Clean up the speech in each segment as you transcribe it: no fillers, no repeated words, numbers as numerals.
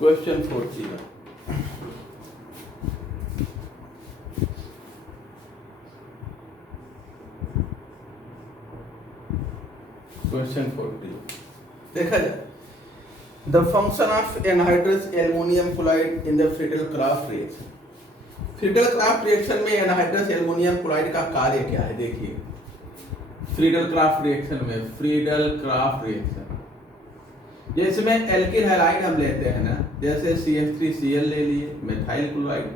Question 41। Question 40 देखा जाए, the function of anhydrous aluminium chloride in the Friedel-Crafts reaction. Friedel-Crafts reaction में anhydrous aluminium chloride का कार्य क्या है? देखिए, फ्रीडल-क्राफ्ट रिएक्शन में, फ्रीडल-क्राफ्ट रिएक्शन जैसे में एल्किल हैलाइड हम लेते हैं ना, जैसे CH3Cl ले लिए, मेथाइल क्लोराइड,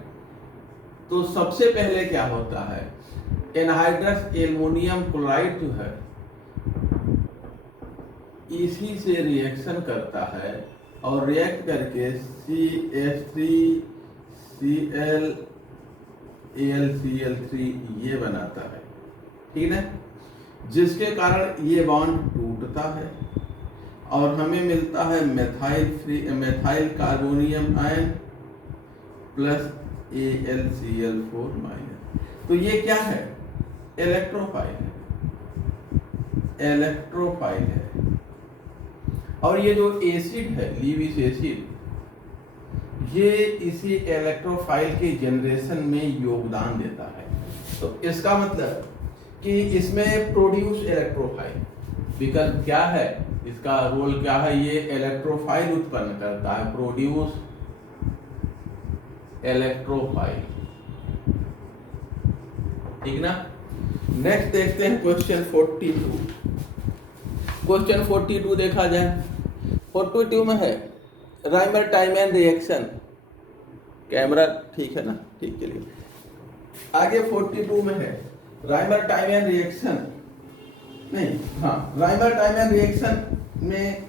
तो सबसे पहले क्या होता है, एनहाइड्रस एल्युमिनियम क्लोराइड जो है इसी से रिएक्शन करता है और रिएक्ट करके CH3Cl AlCl3 ये बनाता है, ठीक है, जिसके कारण ये बॉन्ड टूटता है और हमें मिलता है methyl carbonium ion plus AlCl4 minus. तो ये क्या है? इलेक्ट्रोफाइल है, इलेक्ट्रोफाइल है। और ये जो एसिड है, लीविस एसिड, ये इसी इलेक्ट्रोफाइल के जनरेशन में योगदान देता है। तो इसका मतलब कि इसमें प्रोड्यूस इलेक्ट्रोफाइल विकल्प क्या है, इसका रोल क्या है, ये इलेक्ट्रोफाइल उत्पन्न करता है, प्रोड्यूस इलेक्ट्रोफाइल, ठीक ना। नेक्स्ट देखते हैं क्वेश्चन 42। क्वेश्चन 42 देखा जाए, 42 में है राइमर टाइमन रिएक्शन। कैमरा ठीक है ना, ठीक के लिए। आगे 42 में है राइमर टाइमन रिएक्शन, नहीं, हाँ, राइमर टाइमन रिएक्शन में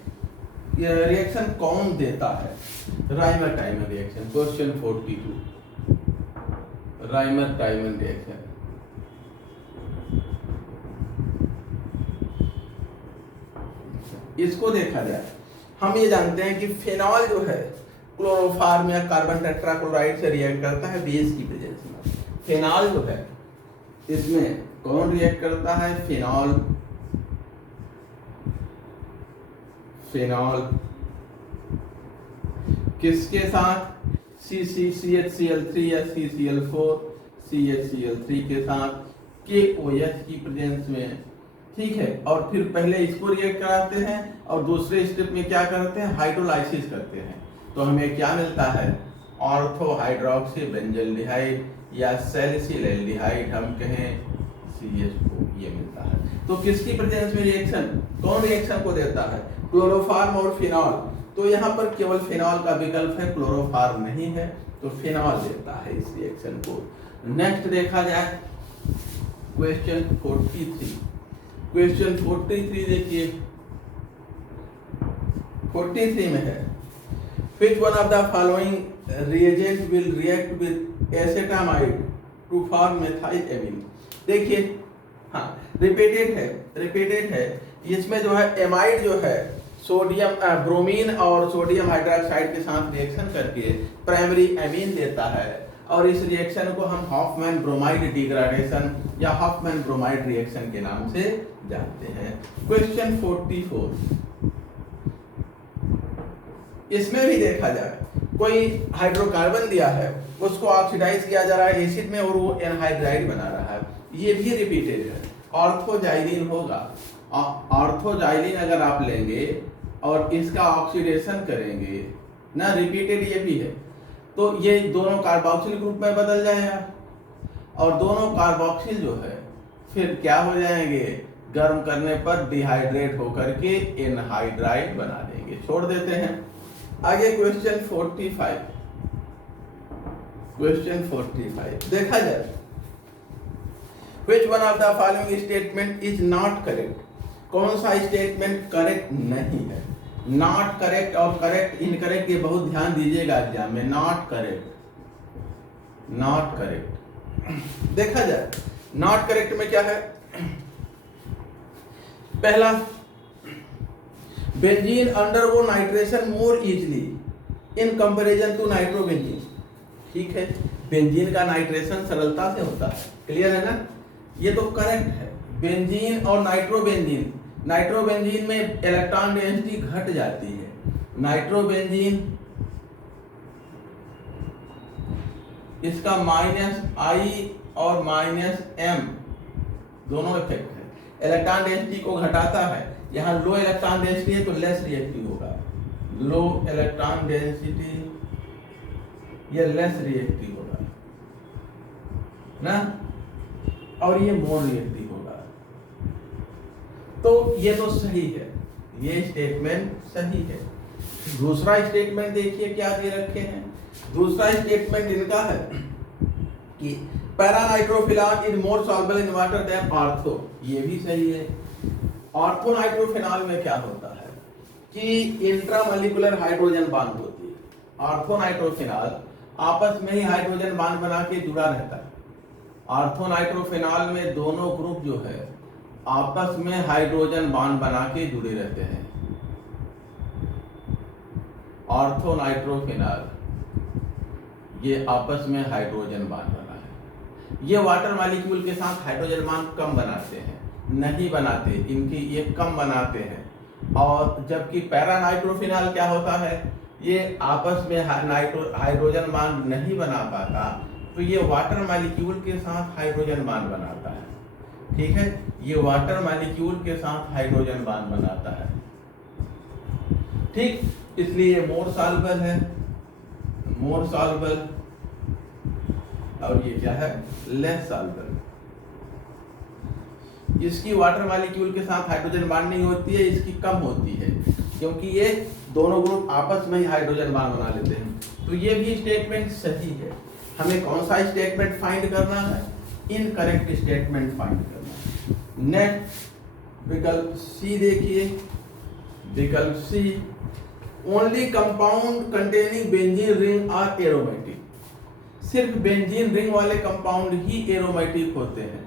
रिएक्शन कौन देता है? Rymer टाइमन reaction, question 42, Rymer टाइमन reaction. इसको देखा जाए, हम ये जानते हैं कि फेनॉल जो है क्लोरोफॉर्म या कार्बन टेट्राक्लोराइड से रिएक्ट करता है बेस की प्रेजेंस में। फेनॉल जो है इसमें कौन रिएक्ट करता है? फेनॉल, फेनॉल किसके साथ? CHCl3 या CCl4 CHCl3 के साथ KOH की प्रेजेंस में, ठीक है। और फिर पहले इसको रिएक्ट कराते हैं और दूसरे स्टेप में क्या करते हैं? हाइड्रोलाइसिस करते हैं। तो हमें क्या मिलता है? ऑर्थो हाइड्रोक्सी बेंजल्डिहाइड या सैलिसिल एल्डिहाइड, हम कहें CH2, ये मिलता है। तो किसकी प्रेजेंस में रिएक्शन, कौन रिएक्शन को देता है? क्लोरोफॉर्म और फिनॉल। तो यहाँ पर केवल फिनॉल का विकल्प है, क्लोरोफॉर्म नहीं है, तो फिनॉल देता है इस रिएक्शन को। नेक्स्ट देखा जाए क्वेश्चन 43। क्वेश्चन 43 देखिए, 43 में है which one of the following reagent will react with acetamide to form methylamine। देखिए, हाँ, रिपीटेड है। इसमें जो है एमाइड जो है सोडियम ब्रोमीन और सोडियम हाइड्रोक्साइड के साथ रिएक्शन करके प्राइमरी एमीन देता है और इस रिएक्शन को हम हॉफमैन ब्रोमाइड डिग्रेडेशन या हॉफमैन ब्रोमाइड रिएक्शन के नाम से जानते हैं। क्वेश्चन 44, इसमें भी देखा जाए, कोई हाइड्रोकार्बन दिया है, उसको ऑक्सीडाइज किया जा रहा है एसिड में और वो एनहाइड्राइड बना रहा है, ये भी रिपीटेड है। ऑर्थोजाइलिन होगा, ऑर्थोजाइलिन अगर आप लेंगे और इसका ऑक्सीडेशन करेंगे ना, रिपीटेड ये भी है, तो ये दोनों कार्बोक्सिल ग्रुप में बदल जाएगा और दोनों कार्बोक्सिल जो है फिर क्या हो जाएंगे? गर्म करने पर डिहाइड्रेट होकर के एनहाइड्राइड बना देंगे। छोड़ देते हैं आगे। क्वेश्चन 45, क्वेश्चन 45 देखा जाए, which one of the following statement is not correct। कौन सा स्टेटमेंट करेक्ट नहीं है? नॉट करेक्ट और करेक्ट इनकरेक्ट ये बहुत ध्यान दीजिएगा एग्जाम में। नॉट करेक्ट, नॉट करेक्ट देखा जाए, नॉट करेक्ट में क्या है? पहला, benzene undergo nitration more easily in comparison to nitrobenzene. ठीक है, बेंजीन का नाइट्रेशन सरलता से होता है, क्लियर है ना, ये तो करेक्ट है। बेंजीन और नाइट्रोबेंजीन, नाइट्रोबेंजीन में इलेक्ट्रॉन डेंसिटी घट जाती है, नाइट्रोबेंजीन इसका माइनस आई और माइनस एम दोनों इफेक्ट है। इलेक्ट्रॉन डेंसिटी को घटाता है, यहाँ लो इलेक्ट्रॉन डेंसिटी है तो लेस रिएक्टिव होगा, लो इलेक्ट्रॉन डेंसिटी ये लेस रिएक्टिव होगा ना, और ये मोर रिएक्टिव होगा। तो ये तो सही है, ये स्टेटमेंट सही है। दूसरा स्टेटमेंट देखिए क्या दे रखे हैं। दूसरा स्टेटमेंट इनका है कि paranitrophenol is more soluble in water than ortho, ये भी सही है। ऑर्थोनाइट्रोफिनॉल में क्या होता है कि इंट्रामोलिकुलर हाइड्रोजन बांड होती है। ऑर्थोनाइट्रोफिनॉल आपस में ही हाइड्रोजन बांड बना के जुड़ा रहता है। ऑर्थोनाइट्रोफिनॉल में दोनों ग्रुप जो है आपस में हाइड्रोजन बांड बना के जुड़े रहते हैं। ऑर्थोनाइट्रोफिनॉल ये आपस में हाइड्रोजन बांड बना है। ये वाटर मॉलिक्यूल के साथ हाइड्रोजन बांड कम बनाते हैं, नहीं बनाते, इनकी ये कम बनाते हैं। और जबकि पैरानाइट्रोफिनॉल क्या होता है, ये आपस में हाइड्रोजन बांड नहीं बना पाता, तो ये वाटर मॉलिक्यूल के साथ हाइड्रोजन बांड बनाता है। ठीक है, ये वाटर मॉलिक्यूल के साथ हाइड्रोजन बांड बनाता है। ठीक, इसलिए ये मोर सॉल्युबल है, मोर सॉल्युबल, और ये क्या है, लेस सॉल्युबल। इसकी वाटर मॉलिक्यूल के साथ हाइड्रोजन बांड नहीं होती है, इसकी कम होती है, क्योंकि ये दोनों ग्रुप आपस में ही हाइड्रोजन बांड बना लेते हैं। तो ये भी स्टेटमेंट सही है। हमें कौन सा स्टेटमेंट फाइंड करना है, इनकरेक्ट स्टेटमेंट फाइंड करना है। नेक्स्ट विकल्प सी देखिए, विकल्प C, only compound containing benzene ring are aromatic, सिर्फ बेंजीन रिंग वाले कंपाउंड ही एरोमेटिक होते हैं।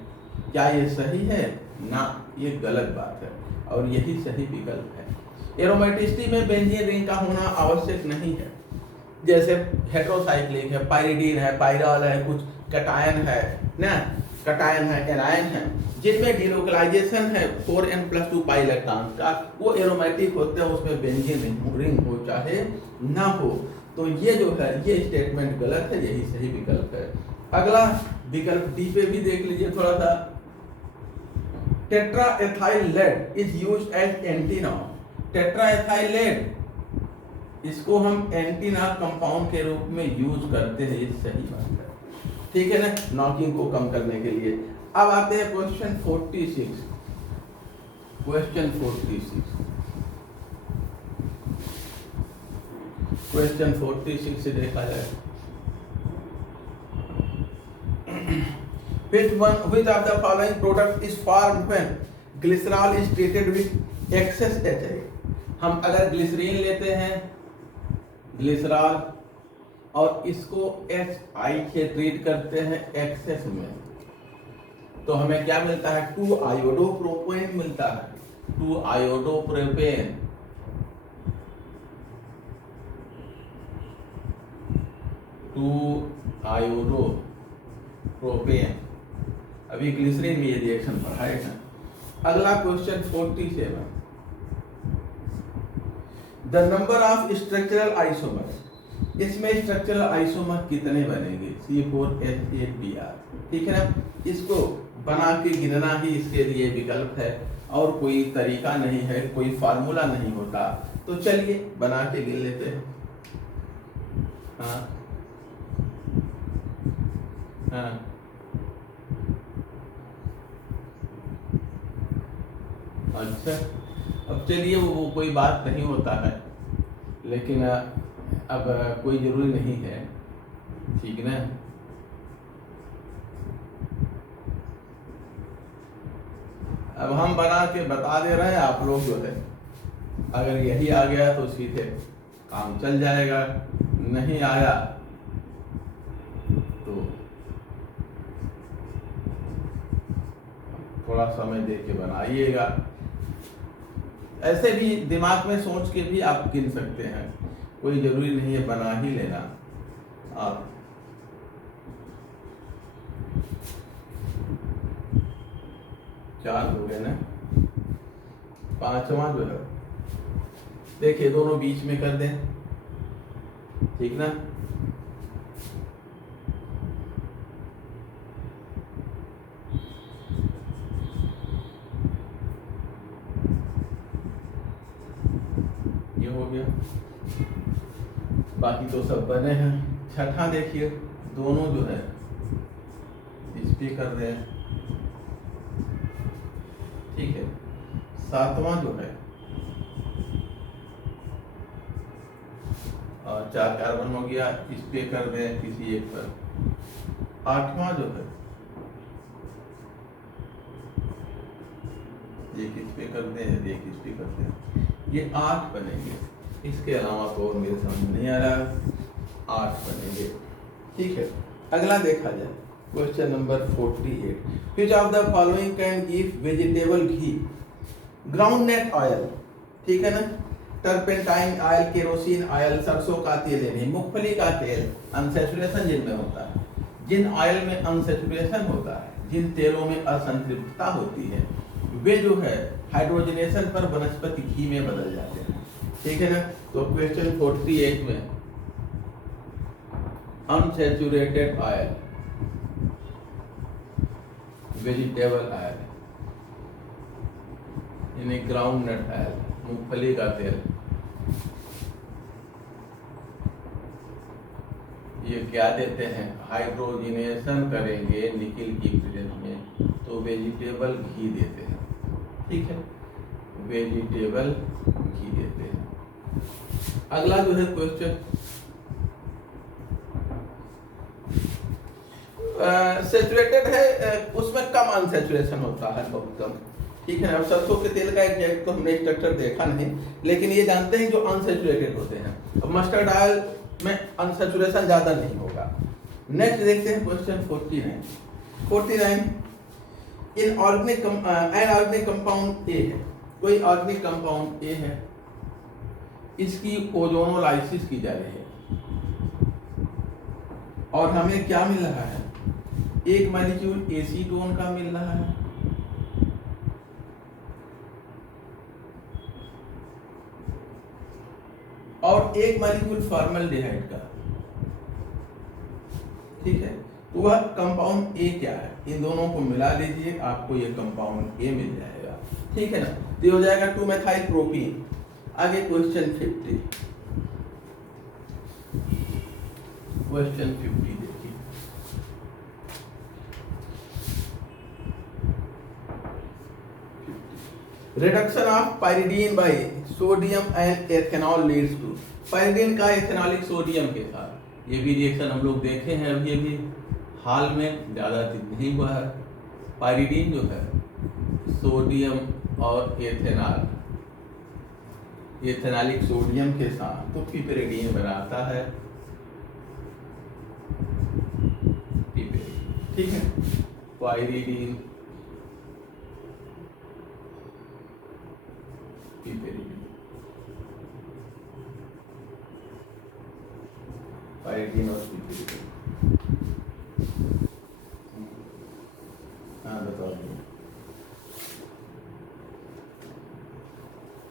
क्या ये सही है? ना, ये गलत बात है, और यही सही विकल्प है। एरोमेटिसिटी में बेंजीन रिंग का होना आवश्यक नहीं है। जैसे हेटेरोसाइक्लिक है, पाइरिडीन है, पाइरॉल है, कुछ कटायन है ना, कटायन है, एनायन है, जिनमें डिलोकलाइजेशन है 4n+2 पाई इलेक्ट्रॉन का, वो एरोमेटिक होते हैं, उसमें बेंजीन रिंग हो चाहे ना हो। तो ये जो है ये स्टेटमेंट गलत है, यही सही विकल्प है। अगला विकल्प डी पे भी देख लीजिए थोड़ा सा। Tetraethyl lead is used as antiknock. Tetraethyl lead, इसको हम एंटीनॉन कंपाउंड के रूप में यूज करते हैं, ये सही बात है। ठीक है ना, नॉकिंग को कम करने के लिए। अब आते हैं क्वेश्चन 46। क्वेश्चन 46, क्वेश्चन 46 से देखा जाए, which of the following product is formed when glycerol is treated with excess HI? हम अगर ग्लिसरीन लेते हैं, ग्लिसरॉल, और इसको HI से ट्रीट करते हैं एक्सेस में, तो हमें क्या मिलता है, 2-आयोडोप्रोपेन मिलता है। 2-आयोडोप्रोपेन, 2-आयोडोप्रोपेन। अभी ग्लिसरीन में ये रिएक्शन पढ़ाएगा। अगला question 47, the number of structural isomers, इसमें स्ट्रक्चरल आइसोमर कितने बनेंगे, C4H8Br। ठीक है ना, इसको बना के गिनना ही इसके लिए विकल्प है, और कोई तरीका नहीं है, कोई फार्मूला नहीं होता। तो चलिए बना के गिन लेते हैं। हाँ हाँ, अच्छा, अब चलिए वो कोई बात नहीं होता है, लेकिन अब कोई जरूरी नहीं है, ठीक ना। अब हम बना के बता दे रहे हैं, आप लोग जो है अगर यही आ गया तो सीधे काम चल जाएगा, नहीं आया तो थोड़ा समय दे के बनाइएगा। ऐसे भी दिमाग में सोच के भी आप गिन सकते हैं, कोई जरूरी नहीं है बना ही लेना आप। चार हो गए ना, पांचवा जो है देखिए दोनों बीच में कर दें, ठीक ना। हो गया, बाकी तो सब बने हैं। छठा देखिए, दोनों जो है इस पे कर रहे हैं, ठीक है। सातवां जो है 4 कार्बन हो गया, इस पे कर दें किसी एक पर। आठवां जो है एक इस पे कर दें, एक इस पे कर दें, ये 8 बनेंगे। इसके अलावा तो और मेरे समझ नहीं आ रहा, 8 बनेंगे, ठीक है। अगला देखा जाए question number 48, which of the following can give vegetable ghee? Groundnut oil, ठीक है ना, टर्पेंटाइन ऑयल, केरोसिन ऑयल, सरसों का तेल यानी मूंगफली का तेल, अनसैचुरेशन जिनमें होता है। जिन ऑयल में अनसैचुरेशन होता है, जिन तेलों में असंतृप्तता होती है, वे जो है हाइड्रोजनेशन पर वनस्पति घी में बदल जाते हैं, ठीक है ना। तो क्वेश्चन 48 में अनसैचुरेटेड ऑयल, वेजिटेबल ऑयल यानी ग्राउंडनट ऑयल, मूंगफली का तेल, ये क्या देते हैं, हाइड्रोजनेशन करेंगे निकिल की प्रेजेंस में तो वेजिटेबल घी देते हैं, ठीक है, वेजिटेबल घी देते हैं। अगला जो है क्वेश्चन सैचुरेटेड है, उसमें कम अनसैचुरेशन होता है, बहुत कम, ठीक है। अब सरसों के तेल का एग्जैक्ट तो हमने स्ट्रक्चर देखा नहीं, लेकिन ये जानते हैं जो अनसैचुरेटेड होते हैं। अब मस्टर्ड ऑयल में अनसैचुरेशन ज्यादा नहीं होगा। नेक्स्ट देखते हैं question 49 in organic an organic compound A है, कोई ऑर्गेनिक कंपाउंड ए है, इसकी ओजोनोलाइसिस की जा रही है और हमें क्या मिल रहा है, एक मॉलिक्यूल एसीटोन का मिल रहा है, और एक मॉलिक्यूल फॉर्मल्डिहाइड का, ठीक है। तो वह कंपाउंड ए क्या है, इन दोनों को मिला लीजिए, आपको ये कंपाउंड ए मिल जाएगा, ठीक है ना। तो हो जाएगा 2 मेथाइल प्रोपीन। आगे क्वेश्चन 50 देखिए, reduction of pyridine by sodium and ethanol leads to, pyridine का एथेनॉलिक सोडियम के साथ, ये भी रिएक्शन हम लोग देखे हैं, अभी अभी हाल में, ज़्यादा दिन नहीं हुआ है। पाइरिडीन जो है सोडियम और एथेनॉल, एथेनॉलिक सोडियम के साथ तो पिपेरिडीन बनाता है, ठीक है। पाइरिडीन पाइरिडीन और पिपेरिडीन, हाँ बताओ,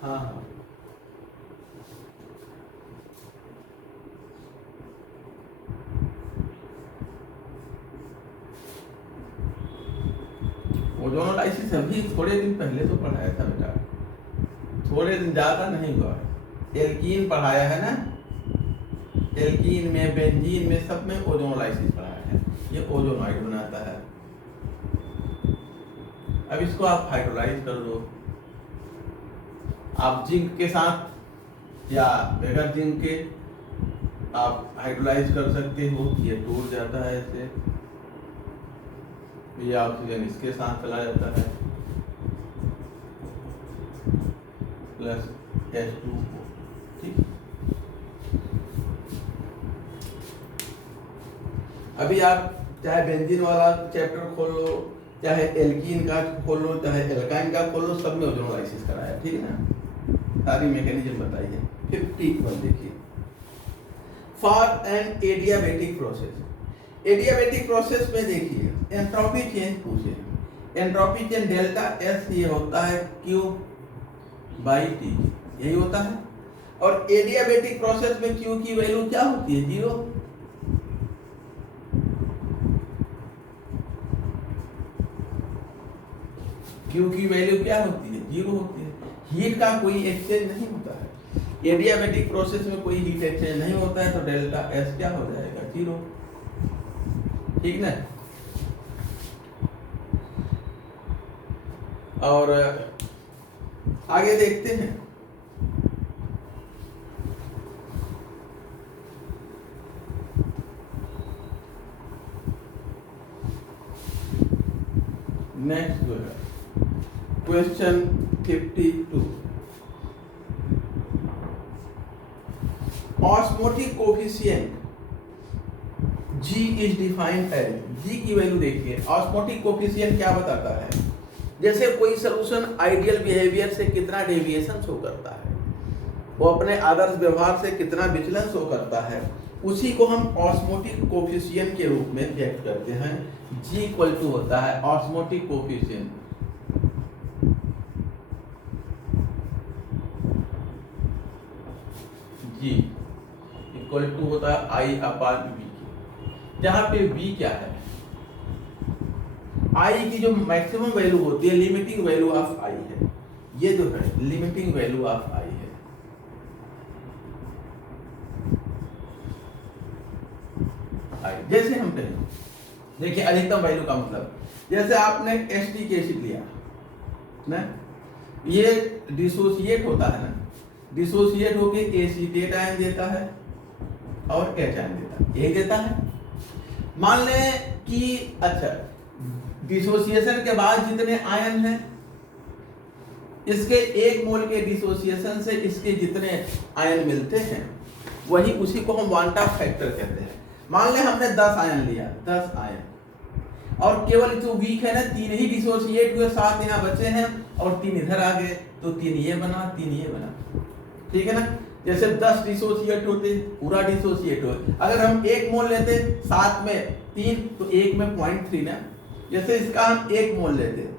हाँ हाँ ओजोनोलाइसिस अभी थोड़े दिन पहले तो पढ़ाया था बेटा, थोड़े दिन, ज्यादा नहीं हुआ। एल्कीन पढ़ाया है ना, एल्कीन में, बेंजीन में, सब में ओजोनोलाइसिस पढ़ाया है, ये ओजोनॉइड बनाता है। अब इसको आप हाइड्रोलाइज कर दो, आप जिंक के साथ या बगैर जिंक के आप हाइड्रोलाइज कर सकते हो, ये टूट जाता है ऐसे, ये ऑक्सीजन इसके साथ चला जाता है, प्लस H2O, ठीक। अभी आप चाहे बेंजीन वाला चैप्टर खोल लो, चाहे एल्कीन का खोल लो, चाहे एल्काइन का खोल लो, सब में ओजोनोलाइसिस कराया, ठीक है ना, सारी मैकेनिज्म बताई है। 51 देखिए, for an adiabatic process, adiabatic process में देखिए एंट्रोपी चेंज पूछे, एंट्रोपी चेंज डेल्टा एस ये होता है Q बाई T, यही होता है। और एडियाबेटिक प्रोसेस में Q की वैल्यू क्या होती है, 0। Q की वैल्यू क्या होती है, 0 होती है। हीट का कोई एक्सचेंज नहीं होता है, एडियाबैटिक प्रोसेस में कोई हीट एक्सचेंज नहीं होता है, तो डेल्टा एस क्या हो जाएगा, 0। ठीक ना। और आगे देखते हैं। नेक्स्ट जो है question 52, osmotic coefficient G is defined as, G की वैल्यू देखिए। ऑस्मोटिक कोफिशिएंट क्या बताता है, जैसे कोई सॉल्यूशन आइडियल बिहेवियर से कितना डेविएशन शो करता है, वो अपने आदर्श व्यवहार से कितना विचलन शो करता है, उसी को हम ऑस्मोटिक कोफिशिएंट के रूप में व्यक्त करते हैं। G इक्वल टू होता है osmotic coefficient G equal to होता है I अपान V, जहां पे V क्या है, I की जो मैक्सिमम वैल्यू होती है, लिमिटिंग वैल्यू ऑफ I है, ये जो है लिमिटिंग वैल्यू ऑफ I है। जैसे हम कहें, देखिए अधिकतम वैल्यू का मतलब, जैसे आपने एसिटिक एसिड लिया ना, ये डिसोसिएट होता है ना, डिसोसिएट होके एसीटेट आयन देता है और H आयन देता है, यही देता है। मान लें कि अच्छा, डिसोसिएशन के बाद जितने आयन हैं, इसके 1 मोल के डिसोसिएशन से इसके जितने आयन मिलते हैं, वही उसी को हम वन ऑफ फैक्टर कहते हैं। मान लें हमने 10 आयन लिया, 10 आयन, और केवल जो वीक है ना, 3 ही डिसोसिएट हुए, 7 यहाँ बचे हैं और 3 इधर आ गए, तो 3 ये बना, 3 ये बना। ठीक है ना। जैसे 10 डिसोसिएट होते, पूरा डिसोसिएट हो, अगर हम 1 मोल लेते, 7 में 3, तो 1 में 0.3 ना। जैसे इसका हम 1 मोल लेते,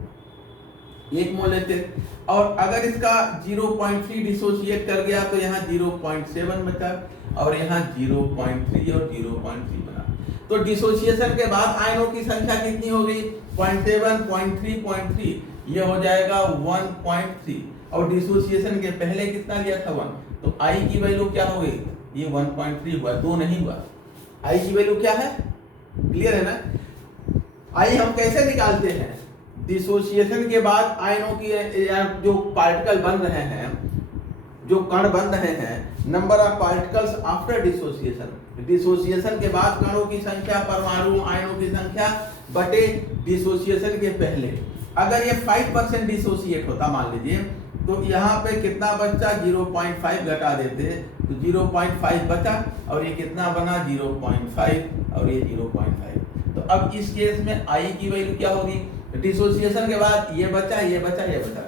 1 मोल लेते, और अगर इसका 0.3 डिसोसिएट कर गया, तो यहाँ 0.7 बचा, और यहाँ 0.3 और 0.3 बना। तो डिसोसिएशन के बाद आयनों की संख्या कितनी हो गई, 0.7, 0.3, 0.3, ये हो जाएगा 1.3, और डिसोसिएशन के पहले कितना लिया था 1, तो I की वैल्यू क्या हो गई, ये 1.3 हुआ, 2 नहीं हुआ। I की वैल्यू क्या है, क्लियर है ना। I हम कैसे निकालते हैं, डिसोसिएशन के बाद आयनों की जो पार्टिकल बन रहे हैं, जो कण बन रहे हैं, number of particles after dissociation, dissociation के बाद कणों की संख्या, परमाणु आयनों की संख्या बटे डिसोसिएशन के पहले। अगर ये 5% डिसोसिएट होता मान लीजिए, तो यहाँ पे कितना बचा, 0.5 घटा देते, तो 0.5 बचा, और ये कितना बना 0.5, और ये 0.5। तो अब इस केस में I की वैल्यू क्या होगी, डिसोसिएशन के बाद ये बचा, ये बचा, ये बचा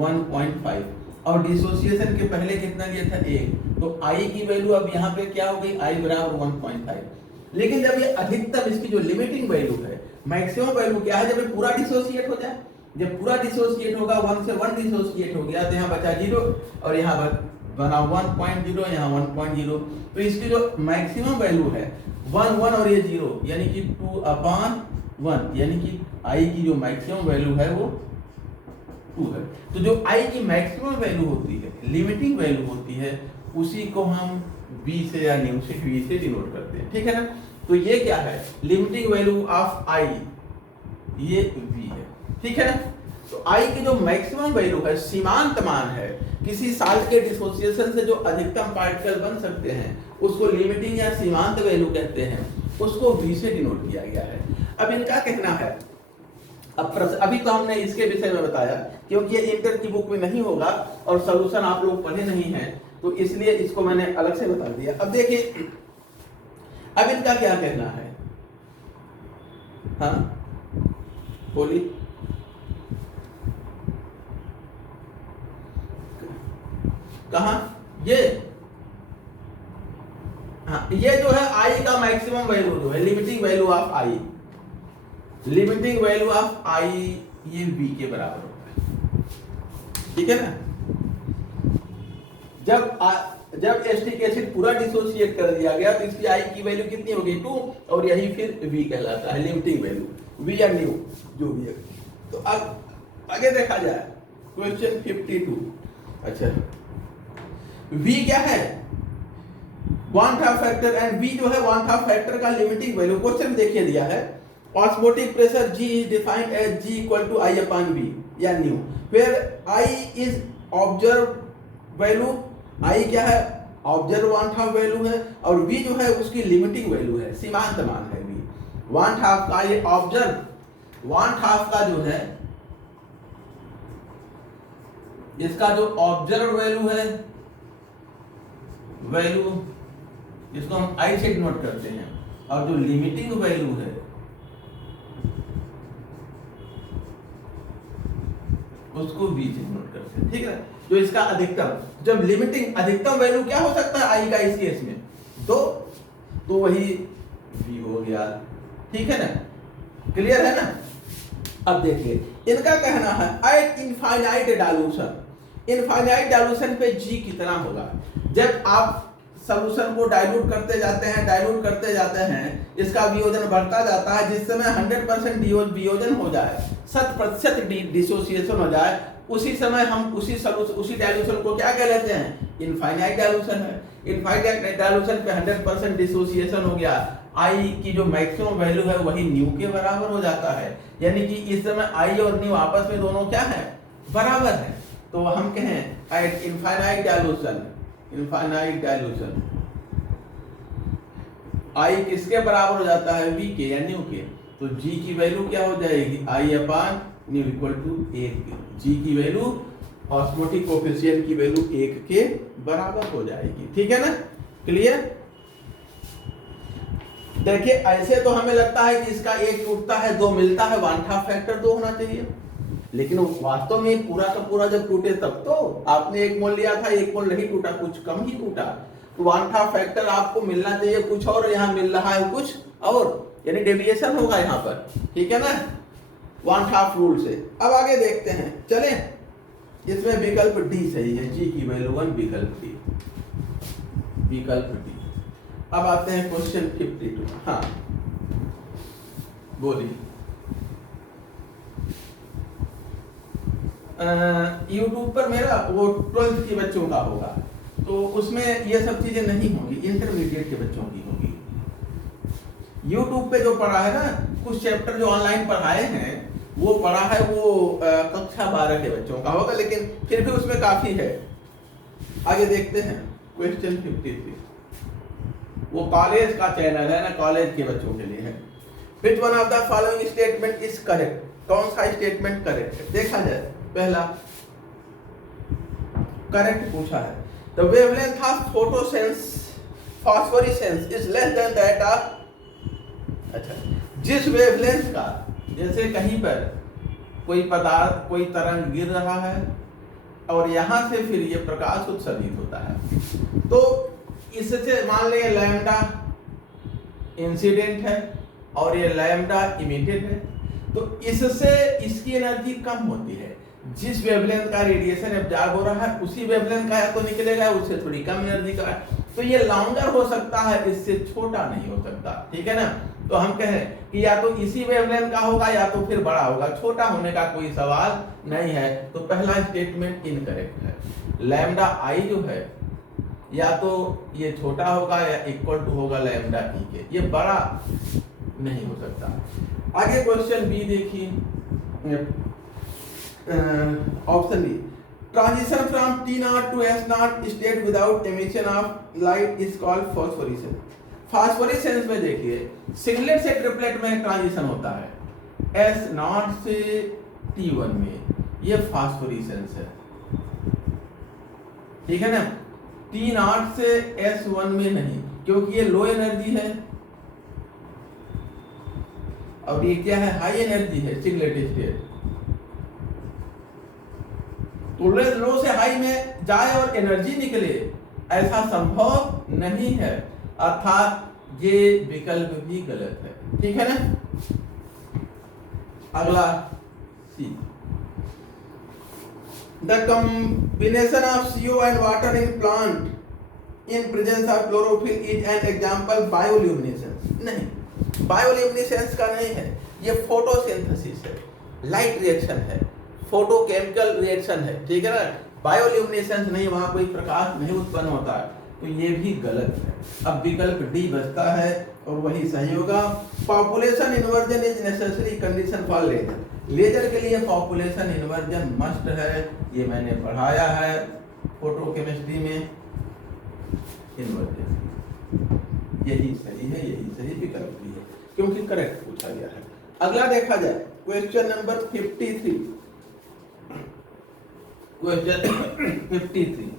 1.5, और डिसोसिएशन के पहले कितना लिया था 1, तो I की वैल्यू अब यहाँ पे क्या हो गई, I बराबर 1.5। लेकिन जब ये अधिकतम, इसकी जो लिमिटिंग वैल्यू है, मैक्सिमम वैल्यू क्या है, जब ये पूरा डिसोसिएट हो जाए, जब पूरा डिसोसिएट होगा, 1 से 1 डिसोसिएट हो गया, तो यहाँ बचा 0, और यहाँ बना 1.0, यहाँ 1.0, तो इसकी जो मैक्सिमम वैल्यू है 1, 1 और ये 0, यानी कि 2/1, यानी कि I की जो मैक्सिमम वैल्यू है वो 2 है। तो जो I की मैक्सिमम वैल्यू होती है, लिमिटिंग वैल्यू होती है, उसी को हम B से या न्यू से V से डिनोट करते हैं। ठीक है ना। तो ये क्या है, लिमिटिंग वैल्यू ऑफ I, ये V है। ठीक है ना। तो I की जो मैक्सिमम वैल्यू है, सीमांत मान है, किसी साल्ट के डिसोसिएशन से जो अधिकतम पार्टिकल बन सकते हैं, उसको लिमिटिंग या सीमांत वैल्यू कहते हैं, उसको V से डिनोट किया गया है। अब इनका कहना है, अब अभी तो हमने इसके विषय में बताया, क्योंकि ये इंटर की बुक में नहीं होगा और सॉल्यूशन आप लोग पढ़े नहीं हैं, तो इसलिए इसको मैंने अलग से बता दिया। अब देखिए, अब इनका क्या कहना है, हाँ बोलिए। कहाँ ये, हाँ ये जो है I का मैक्सिमम वैल्यू जो है, limiting value of I, limiting value of I ये V के बराबर होता है। ठीक है ना। जब एसिटिक एसिड पूरा डिसोसिएट कर दिया गया, तो इसकी I की वैल्यू कितनी हो गई 2, और यही फिर V कहलाता है, लिमिटिंग वैल्यू, V या न्यू जो भी है। तो अब आगे देखा जाए क्वेश्चन 52। अच्छा, V क्या है, one half factor, and V जो है वन हाफ फैक्टर का लिमिटिंग वैल्यू। क्वेश्चन देखिए दिया है, osmotic pressure G is defined as G equal to I upon V या new, where I is observe value, I क्या है, ऑब्जर्व वन हाफ वैल्यू है, और V जो है उसकी लिमिटिंग वैल्यू है, सीमांत मान है V। वन हाफ का ये ऑब्जर्व वन हाफ का जो है, इसका जो ऑब्जर्व वैल्यू है, वैल्यू इसको हम I से नोट करते हैं, और जो लिमिटिंग वैल्यू है उसको V से नोट करते हैं, ठीक है। जो इसका अधिकतम, जब लिमिटिंग अधिकतम वैल्यू क्या हो सकता है I का इस केस में, तो वही V हो गया, ठीक है ना, क्लियर है ना। अब देखिए इनका कहना है eight infinite dilution, infinite dilution पे G कितना होगा। जब आप सॉल्यूशन को डाइल्यूट करते जाते हैं, इसका वियोजन बढ़ता जाता है, जिस समय 100% वियोजन हो जाए, 100% डिसोसिएशन हो जाए, उसी समय हम उसी डाइल्यूशन को क्या कह लेते हैं, इनफाइनाइट डाइल्यूशन है। इनफाइनाइट डाइल्यूशन पे 100% डिसोसिएशन हो गया, I की जो मैक्सिमम वैल्यू है वही न्यू के बराबर हो जाता है, यानी कि इस समय I और न्यू आपस में दोनों क्या है, बराबर है। तो हम कहें एट इनफाइनाइट डाइल्यूशन I किसके बराबर हो जाता है, V के या न्यू के, तो G की वैल्यू क्या हो जाएगी, I upon nu equal to 1। G की वैल्यू, ऑस्मोटिक कोफिशिएंट की वैल्यू 1 के बराबर हो जाएगी, ठीक है ना, क्लियर। देखिए ऐसे तो हमें लगता है कि इसका एक टूटता है 2 मिलता है, वन हाफ फैक्टर 2 होना चाहिए, लेकिन वास्तव में पूरा का पूरा जब टूटे तब तो आपने 1 मोल लिया था, 1 मोल नहीं टूटा, कुछ कम ही टूटा, तो वन हाफ फैक्टर आपको मिलना चाहिए कुछ और, यहाँ मिल रहा है कुछ और, यानी डेविएशन होगा यहाँ पर, ठीक है ना, वन हाफ रूल से। अब आगे देखते हैं, चले, इसमें विकल्प डी सही है, G की वैल्यू 1, विकल्प डी। अब आते हैं क्वेश्चन 52। हाँ बोलिए। यूट्यूब पर मेरा वो 12th के बच्चों का होगा, तो उसमें ये सब चीजें नहीं होंगी, इंटरमीडिएट के बच्चों की होगी। यूट्यूब पे जो पढ़ा है ना, कुछ चैप्टर जो ऑनलाइन पढ़ाए हैं वो पढ़ा है, वो कक्षा 12 के बच्चों का होगा, लेकिन फिर भी उसमें काफी है। आगे देखते हैं क्वेश्चन 53, वो कॉलेज का चैनल है ना, कॉलेज के बच्चों के लिए है। Which one of the following statement is correct, कौन सा स्टेटमेंट करेक्ट है, देखा जाए। पहला करेक्ट पूछा है, the wavelength of phosphorescence is less than that of, अच्छा, जिस वेवलेंथ का, जैसे कहीं पर कोई पदार्थ, कोई तरंग गिर रहा है और यहां से फिर ये प्रकाश उत्सर्जित होता है, तो इससे मान लें लैम्डा इंसिडेंट है और ये लैम्डा इमिटेड है, तो इससे इसकी एनर्जी कम होती है। जिस वेवलेंथ का रेडिएशन एब्जॉर्ब हो रहा है उसी वेवलेंथ का या तो निकलेगा, उससे थोड़ी कम एनर्जी का, तो ये लॉन्गर हो सकता है, इससे छोटा नहीं हो सकता, ठीक है ना। तो हम कहें कि या तो इसी वेवलेंथ का होगा या तो फिर बड़ा होगा, छोटा होने का कोई सवाल नहीं है। तो पहला स्टेटमेंट इनकरेक्ट है। लैम्डा आई जो है या तो ये छोटा होगा या इक्वल टू होगा लैम्डा ई के, ये बड़ा नहीं हो सकता। आगे क्वेश्चन बी देखिए, option B, transition from T nought to S nought state without emission of light is called phosphorescence. Phosphorescence में देखिए सिंगलेट से ट्रिपलेट में ट्रांजिशन होता है, एस नॉट से T1 में, ये फॉस्फोरेसेंस है, ठीक है ना। T नॉट से S1 में नहीं, क्योंकि ये लो एनर्जी है और ये क्या है, हाई एनर्जी है, सिंगलेट स्टेट। तो लो से हाई में जाए और एनर्जी निकले, ऐसा संभव नहीं है, अर्थात ये विकल्प भी गलत है, ठीक है ना। अगला C, the combination of CO and water in plant in presence of chlorophyll is an example bioluminescence. नहीं, बायोल्यूमिनेसेंस का नहीं है, ये फोटोसिंथेसिस है, लाइट रिएक्शन है, फोटोकेमिकल रिएक्शन है, ठीक है ना। बायोल्यूमिनेसेंस नहीं, वहां कोई प्रकाश नहीं उत्पन्न होता है, तो ये भी गलत है। अब विकल्प डी बचता है और वही सही होगा। Population inversion is necessary condition for laser. Laser के लिए पॉपुलेशन इन्वर्जन मस्ट है, ये मैंने पढ़ाया है फोटोकेमिस्ट्री में। इन्वर्जन यही सही है, यही सही विकल्प भी है क्योंकि करेक्ट पूछा गया है। अगला देखा जाए क्वेश्चन नंबर 53। क्वेश्चन 53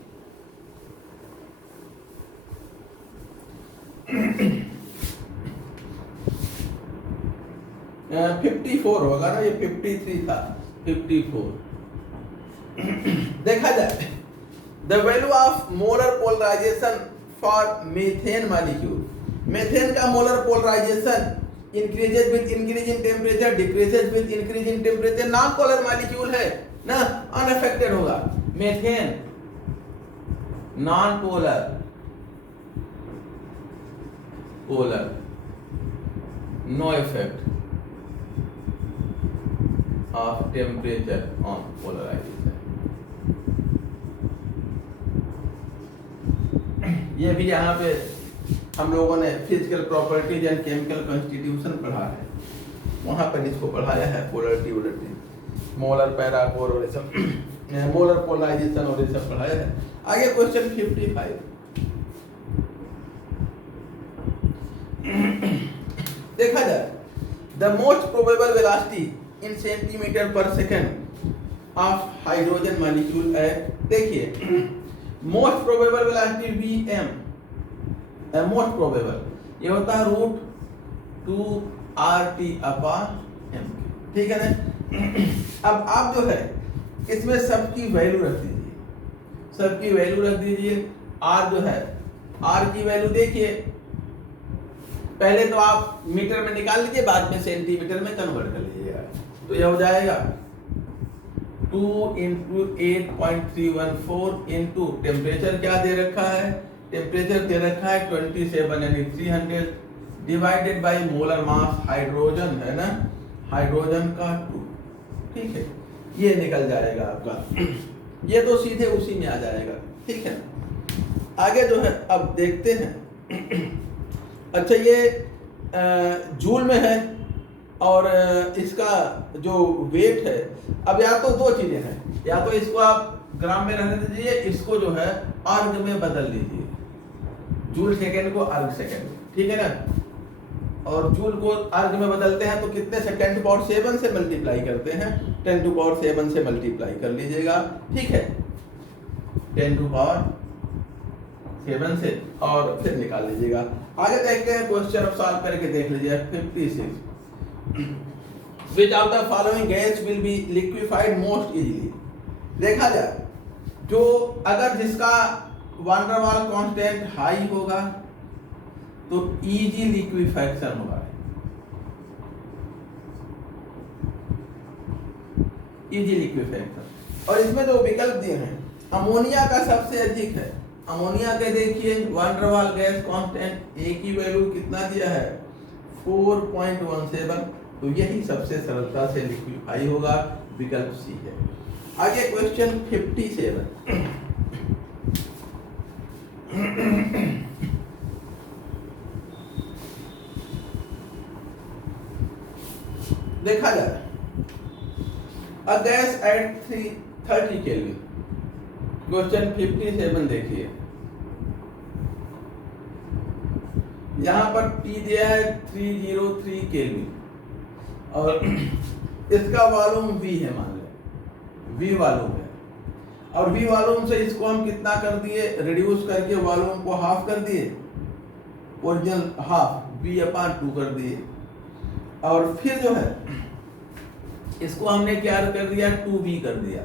54 होगा ना, ये 53 था, 54। देखा जाए the value of molar polarization for methane molecule. Methane का molar polarization increases with increase in temperature, decreases with increase in temperature. Non polar molecule है ना, अनअफेक्टेड होगा। Methane non polar, polar no effect of temperature on polarization। ये भी यहाँ पे हम लोगों ने physical properties and chemical constitution पढ़ा है, वहां पर इसको पढ़ाया है। पोलरिटी वोलेटिलिटी, मोलर पैरा पोल और सब, मोलर पोलराइजेशन और ये सब पढ़ाया है। आगे क्वेश्चन 55 देखा जाए the most probable velocity in centimetre पर सेकेंड ऑफ हाइड्रोजन मॉलिक्यूल है। देखिए most probable velocity Vm, most probable ये होता है √2RT/m, ठीक है ना। अब आप जो है इसमें सबकी वैल्यू रख दीजिए, सबकी वैल्यू रख दीजिए। R जो है, R की वैल्यू देखिए, पहले तो आप मीटर में निकाल लीजिए, बाद में सेंटीमीटर में कन्वर्ट कर लीजिएगा, तो यह हो जाएगा 2 × 8.314 इंटू टेम्परेचर क्या दे रखा है, टेम्परेचर दे रखा है 27 यानी 300 divided by molar mass hydrogen है ना, हाइड्रोजन का 2, ठीक है, ये निकल जाएगा आपका, ये तो सीधे उसी में आ जाएगा, ठीक है। आगे जो है अब देखते हैं। अच्छा ये जूल में है और इसका जो वेट है, अब या तो दो चीजें हैं, या तो इसको आप ग्राम में रहने दीजिए, इसको जो है अर्ग में बदल दीजिए, जूल सेकेंड को अर्ग सेकेंड, ठीक है ना। और जूल को अर्ग में बदलते हैं तो कितने से 10⁻7 से मल्टीप्लाई करते हैं, 10⁻7 से मल्टीप्लाई कर लीजिएगा, ठीक है, 10⁻7 से, और फिर निकाल लीजिएगा। आगे देखते हैं क्वेश्चन, अब सॉल्व करके देख लीजिए 56। Which of the following gas will be liquefied most easily? देखा जाए जो अगर जिसका वान डेर वाल कांस्टेंट हाई होगा तो इजी लिक्विफैक्शन होगा, इजी लिक्विफैक्शन। और इसमें जो विकल्प दिए हैं, अमोनिया का सबसे अधिक है, अमोनिया के देखिए वान डेर वाल गैस कांस्टेंट ए की वैल्यू कितना दिया है 4.17, तो यही सबसे सरलता से लिक्विफाई होगा, विकल्प सी है। आगे क्वेश्चन 57। देखा जाए a gas at 30 kelvin, question 57 देखिए, यहां पर T दिया है 303 केल्विन और इसका वॉल्यूम V है, मान लें V वॉल्यूम है, और V वॉल्यूम से इसको हम कितना कर दिए, रिड्यूस करके वॉल्यूम को हाफ कर दिए, ओरिजिनल हाफ V/2 कर दिए, और फिर जो है इसको हमने क्या कर दिया 2V कर दिया,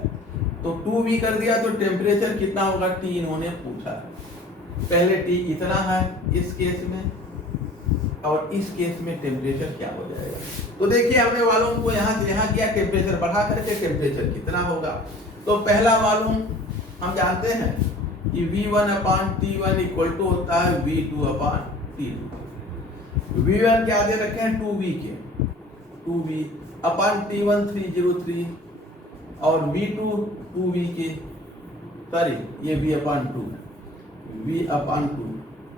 तो 2V कर दिया तो टेम्परेचर कितना होगा T इन्होंने पूछा, पहले T इतना है इस केस में, और इस केस में टेम्परेचर क्या हो जाएगा। तो देखिए हमने वॉल्यूम को यहाँ से यहाँ किया, टेम्परेचर बढ़ा करके टेम्परेचर कितना होगा, तो पहला वॉल्यूम हम जानते हैं कि V1/T1 इक्वल टू होता है V2/T2। V1 क्या दे रखे हैं 2V के, 2V/T1 303, और V2 2V के, सॉरी ये V/2 V/2,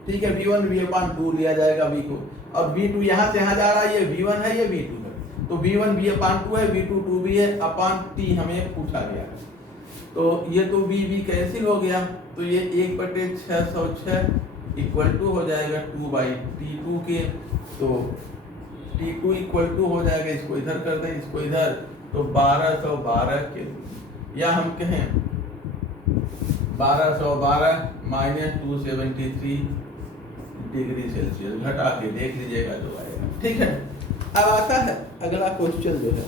ठीक है। V1 V/2 लिया जाएगा V को, और V2 यहाँ से यहाँ जा रहा है, ये V1 है, ये V2 है, तो V1 V/2 है, V2 2V है, अपॉन T हमें पूछा गया है। तो ये तो V कैंसिल हो गया, तो ये 1/606 इक्वल टू हो जाएगा 2/T2 के, तो T2 इक्वल टू हो जाएगा, इसको इधर कर दें, इसको इधर, तो 1212 के, या हम कहें 1212 माइनस 273 डिग्री सेल्सियस, घटा के देख लीजिएगा जो आएगा, ठीक है। अब आता है अगला क्वेश्चन जो है,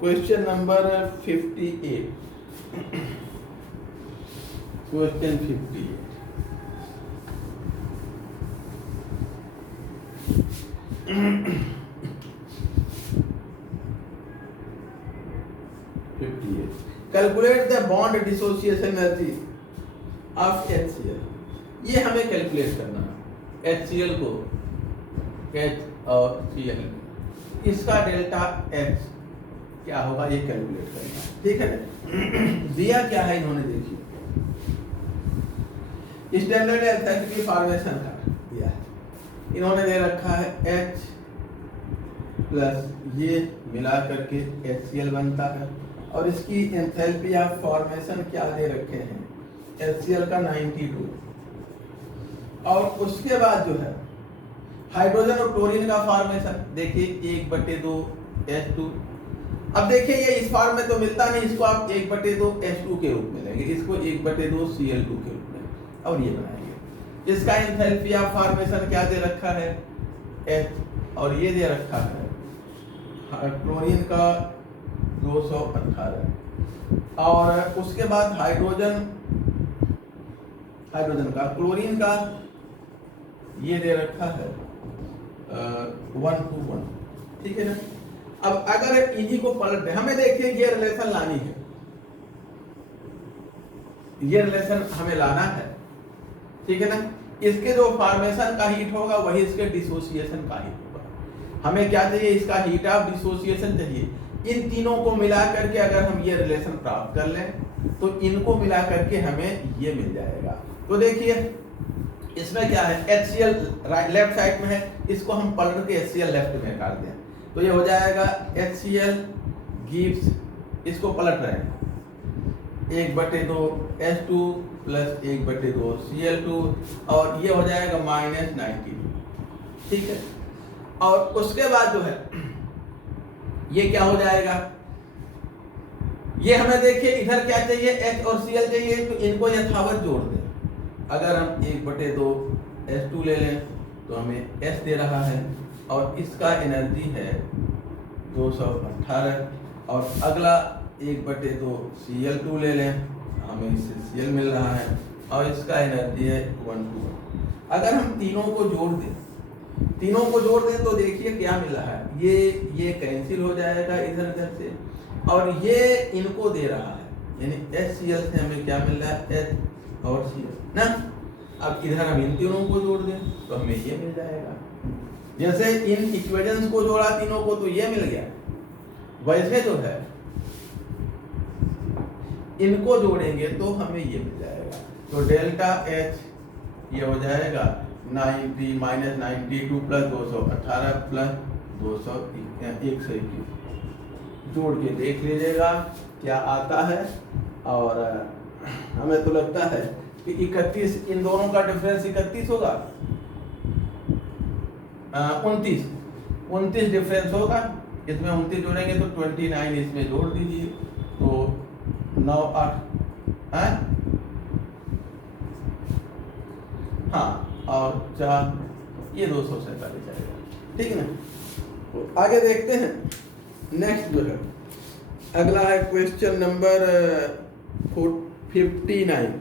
question number 58, question 58। Calculate the bond dissociation energy of HCl। ये हमें कैलकुलेट करना है, HCl को H और Cl, इसका डेल्टा H क्या होगा ये कैलकुलेट करना है, ठीक है। दिया क्या है इन्होंने, देखिए स्टैंडर्ड एल्थेट की फॉर्मेशन का दिया है, इन्होंने दे रखा है H प्लस ये मिला करके HCl बनता है, और इसकी एंथैल्पी ऑफ फॉर्मेशन क्या दे रखे हैं, HCl का 92, और उसके बाद जो है हाइड्रोजन और क्लोरीन का फॉर्मेशन देखिए 1/2 H2। अब देखिए ये इस फॉर्म में तो मिलता नहीं, इसको आप 1/2 H2 के रूप में लेंगे, इसको 1/2 Cl2 के रूप में, और ये बनाएंगे। इसका एंथैल्पी ऑफ फॉर्मेशन क्या दे रखा है H, और ये दे रखा है क्लोरीन का 218, और उसके बाद हाइड्रोजन का क्लोरीन का ये दे रखा है 1:1, ठीक है ना। अब अगर इन्हीं को पलट दे, हमें देखिए ये रिलेशन लानी है, ये रिलेशन हमें लाना है, ठीक है ना। इसके जो फॉर्मेशन का हीट होगा वही इसके डिसोसिएशन का हीट होगा। हमें क्या चाहिए, इसका हीट ऑफ डिसोसिएशन चाहिए। इन तीनों को मिला करके अगर हम ये रिलेशन प्राप्त कर लें तो इनको मिला करके हमें ये मिल जाएगा। तो देखिए इसमें क्या है, HCl लेफ्ट साइड में है, इसको हम पलट के HCl लेफ्ट में काट दें, तो ये हो जाएगा HCl गिव्स, इसको पलट रहे हैं 1/2 H2 प्लस 1/2 Cl2, और ये हो जाएगा -92, ठीक है। और उसके बाद जो है ये क्या हो जाएगा, ये हमें देखिए इधर क्या चाहिए, H और Cl चाहिए, तो इनको यथावत जोड़ दें। अगर हम 1/2 H2 ले लें तो हमें H दे रहा है, और इसका एनर्जी है 218, और अगला 1/2 Cl2 ले लें, हमें इससे Cl मिल रहा है, और इसका एनर्जी है 1:1। अगर हम तीनों को जोड़ दें तो देखिए क्या मिल रहा है, ये कैंसिल हो जाएगा इधर उधर से, और ये इनको दे रहा है, यानी HCl से हमें क्या मिल रहा है, H और Cl ना। अब इधर हम इन तीनों को जोड़ दें तो हमें ये मिल जाएगा। जैसे इन इक्वेशंस को जोड़ा तीनों को तो ये मिल गया, वैसे जो है इनको जोड़ेंगे तो हमें ये मिल जाएगा। तो डेल्टा H ये हो जाएगा 90 माइनस 92 प्लस 218 प्लस 121, जोड़ के देख लीजिएगा क्या आता है। और हमें तो लगता है कि 31, इन दोनों का डिफरेंस 31 होगा, 29 डिफरेंस होगा, इसमें 29 जोड़ेंगे तो 29 इसमें जोड़ दीजिए, तो 9 8 है, हाँ, और 4 ये 247 आएगा, ठीक है ना। तो आगे देखते हैं, नेक्स्ट जो है अगला है क्वेश्चन नंबर 59,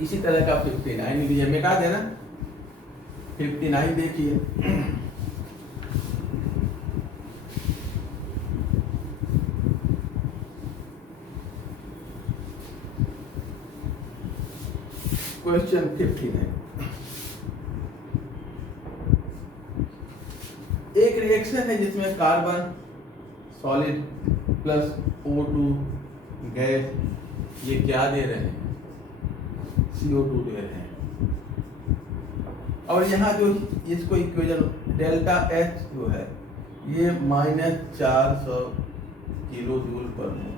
इसी तरह का 59 लीजिए, मिटा देना 59 देखिए। क्वेश्चन 59, एक रिएक्शन है जिसमें carbon solid plus O2 gas ये क्या दे रहे हैं, CO2 दे रहे हैं। और यहाँ जो इसको इक्वेशन डेल्टा H जो है ये -400 किलो जूल पर मोल,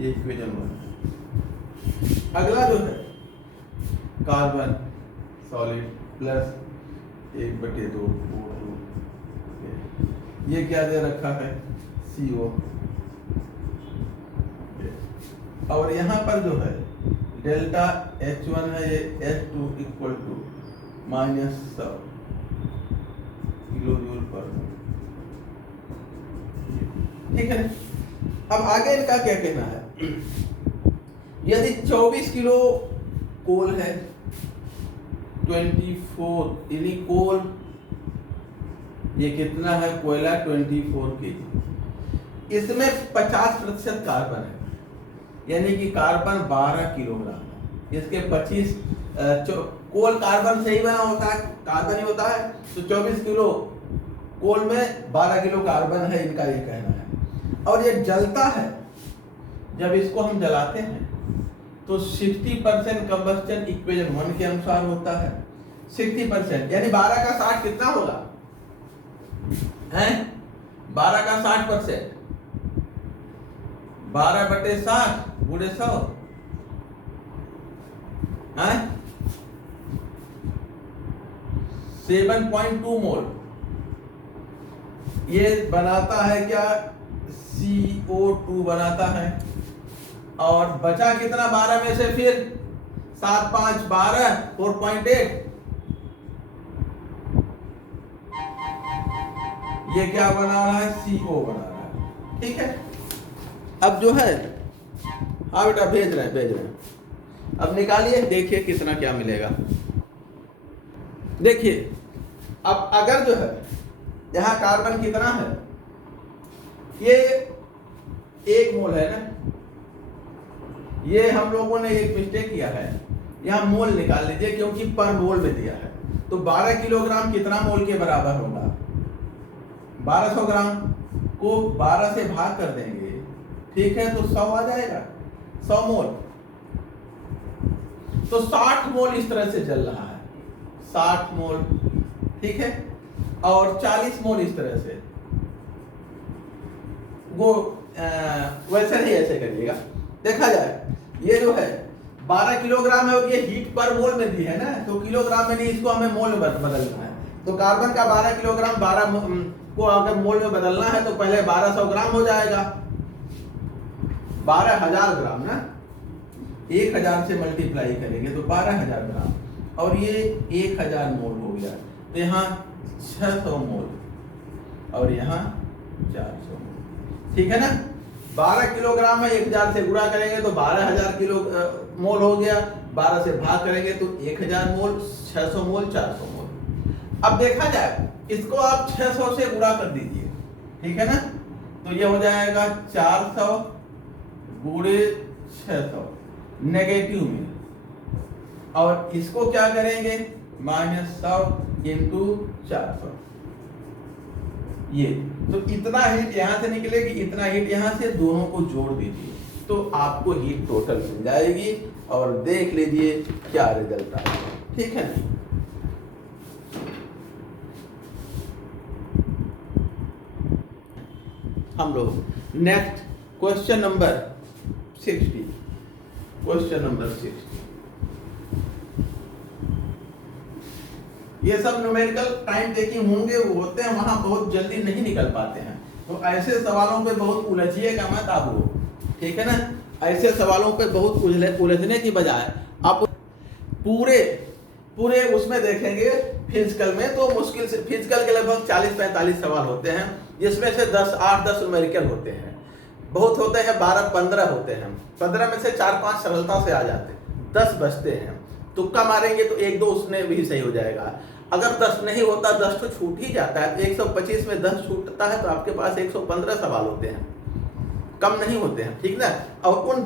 ये इक्वेशन 1। अगला जो है कार्बन सॉलिड प्लस 1/2 O2, ये क्या दे रखा है, CO। और यहाँ पर जो है डेल्टा H1 है, ये H2 equal to -100 kilo joule पर मोल। ठीक है, अब आगे इनका क्या कहना है, यदि 24 किलो कोल है, 24 यानी कोल ये कितना है, कोयला 24 केजी, इसमें 50% कार्बन है, यानी कि कार्बन 12 किलोग्राम है। इसके 25 कोल कार्बन से ही बना होता है, कार्बन ही होता है, तो 24 किलो कोल में 12 किलो कार्बन है, इनका ये कहना है। और ये जलता है, जब इसको हम जलाते हैं तो 60% कंबस्टन इक्वेशन 1 के अनुसार होता है। 60% यानी 12 का 60 कितना होगा, हैं 12 का 60%, 12/60 गुणे 100 है 7.2 मोल। ये बनाता है क्या, CO2 बनाता है। और बचा कितना 12 में से, फिर 7 5 12 4.8, ये क्या बना रहा है, CO बना रहा है। ठीक है, अब जो है, हाँ बेटा भेज रहे हैं, अब निकालिए, देखिए कितना क्या मिलेगा। देखिए अब अगर जो है यहाँ कार्बन कितना है, ये 1 मोल है ना, ये हम लोगों ने एक मिस्टेक किया है, यहाँ मोल निकाल लीजिए क्योंकि पर मोल में दिया है। तो 12 किलोग्राम कितना मोल के बराबर होगा, 1200 ग्राम को 12 से भाग कर देंगे, ठीक है, तो 100 आ जाएगा, 100 मोल। तो 60 मोल इस तरह से जल रहा है, 60 मोल, ठीक है, और 40 मोल इस तरह से। वो वैसे नहीं, ऐसे करिएगा, देखा जाए ये जो है 12 किलोग्राम है और ये हीट पर मोल में दी है ना, तो किलोग्राम में नहीं, इसको हमें मोल में बदलना है। तो कार्बन का 12 किलोग्राम 12 को अगर मोल में बदलना है तो पहले 1200 ग्राम हो जाएगा, 12,000 ग्राम ना, 1000 से मल्टीप्लाई करेंगे तो 12,000 ग्राम, और ये 1000 मोल हो गया। तो यहाँ 600 मोल और यहाँ 400 मोल, ठीक है ना। 12 किलोग्राम में 1000 से गुणा करेंगे तो 12,000 किलो मोल हो गया, 12 से भाग करेंगे तो 1000 मोल, 600 मोल, 400 मोल। अब देखा जाए, इसको आप 600 से गुणा कर दीजिए, ठीक है ना, तो ये हो जाएगा 400 गुणे 600 नेगेटिव में, और इसको क्या करेंगे -100 इंटू 400, ये तो इतना हीट यहाँ से निकलेगी, इतना हीट यहाँ से, दोनों को जोड़ दीजिए तो आपको हीट टोटल मिल जाएगी, और देख लीजिए क्या रिजल्ट आएगा, ठीक है। हम लोग next question number 60, question number 60, ये सब न्यूमेरिकल टाइम टेकिंग होंगे, होते हैं वहां, बहुत जल्दी नहीं निकल पाते हैं, तो ऐसे सवालों पे बहुत उलझिएगा मत आप लोग, ठीक है ना। ऐसे सवालों पे बहुत उलझने की बजाय आप पूरे उसमें देखेंगे फिजिकल में, तो मुश्किल से फिजिकल के लगभग 40-45 सवाल होते हैं, जिसमें से 8-10 न्यूमेरिकल होते हैं, बहुत होते हैं 12-15 होते हैं, 15 में से 4-5 सरलता से आ जाते हैं, 10 बचते हैं, तुक्का मारेंगे तो 1-2 उसमें भी सही हो जाएगा। अगर 10 नहीं होता, 10 तो छूट ही जाता है, 125 में 10 छूटता है तो आपके पास 115 सवाल होते हैं, कम नहीं होते हैं, ठीक ना। और उन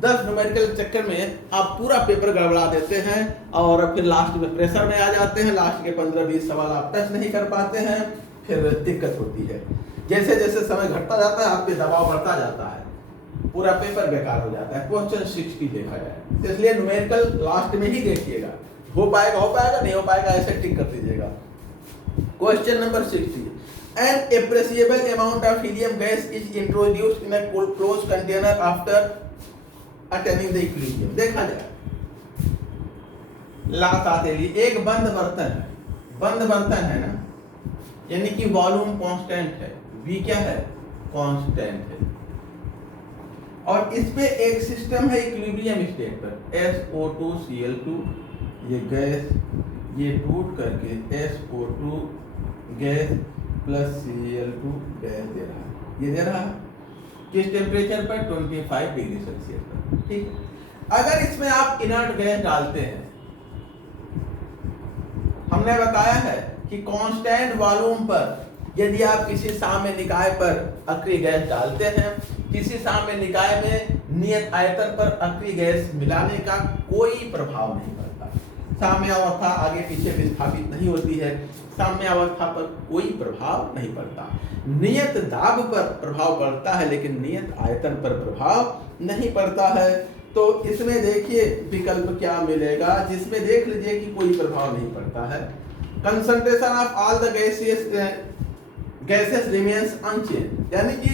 10 न्यूमेरिकल चक्कर में आप पूरा पेपर गड़बड़ा देते हैं, और फिर लास्ट में प्रेशर में आ जाते हैं, लास्ट के 15-20 सवाल आप टच नहीं कर पाते हैं, फिर दिक्कत होती है। जैसे जैसे समय घटता जाता है आप पे दबाव बढ़ता जाता है, पूरा पेपर बेकार हो जाता है। क्वेश्चन 60 देखा जाए, तो इसलिए न्यूमेरिकल लास्ट में ही देखिएगा, हो पाएगा नहीं हो पाएगा ऐसे टिक कर दीजिएगा। Question number 60, an appreciable amount of helium gas is introduced in a close container after attaining the equilibrium. देखा जाए लासातेली एक बंद बर्तन है ना, यानी कि वॉल्यूम कांस्टेंट है, V क्या है, कांस्टेंट है, और इस पे एक सिस्टम है इक्विलिब्रियम स्टेट पर, SO2Cl2, ये गैस ये टूट करके SO2 gas plus Cl2 gas दे रहा है, ये दे रहा है किस टेम्परेचर पर, 25 डिग्री सेल्सियस पर। ठीक, अगर इसमें आप इनर्ट गैस डालते हैं, हमने बताया है कि कांस्टेंट वॉल्यूम पर यदि आप किसी साम्य निकाय पर अक्रिय गैस डालते हैं, किसी साम्य निकाय में नियत आयतन पर अक्रिय गैस मिलाने का कोई प्रभाव नहीं पड़ता। साम्य अवस्था आगे पीछे विस्थापित नहीं होती है, साम्य अवस्था पर कोई प्रभाव नहीं पड़ता। नियत दाब पर प्रभाव पड़ता है लेकिन नियत आयतन पर प्रभाव नहीं पड़ता है। तो इसमें देखिए विकल्प क्या मिलेगा, जिसमें देख लीजिए कि कोई प्रभाव नहीं पड़ता है। Concentration of all the gases remains unchanged, यानी कि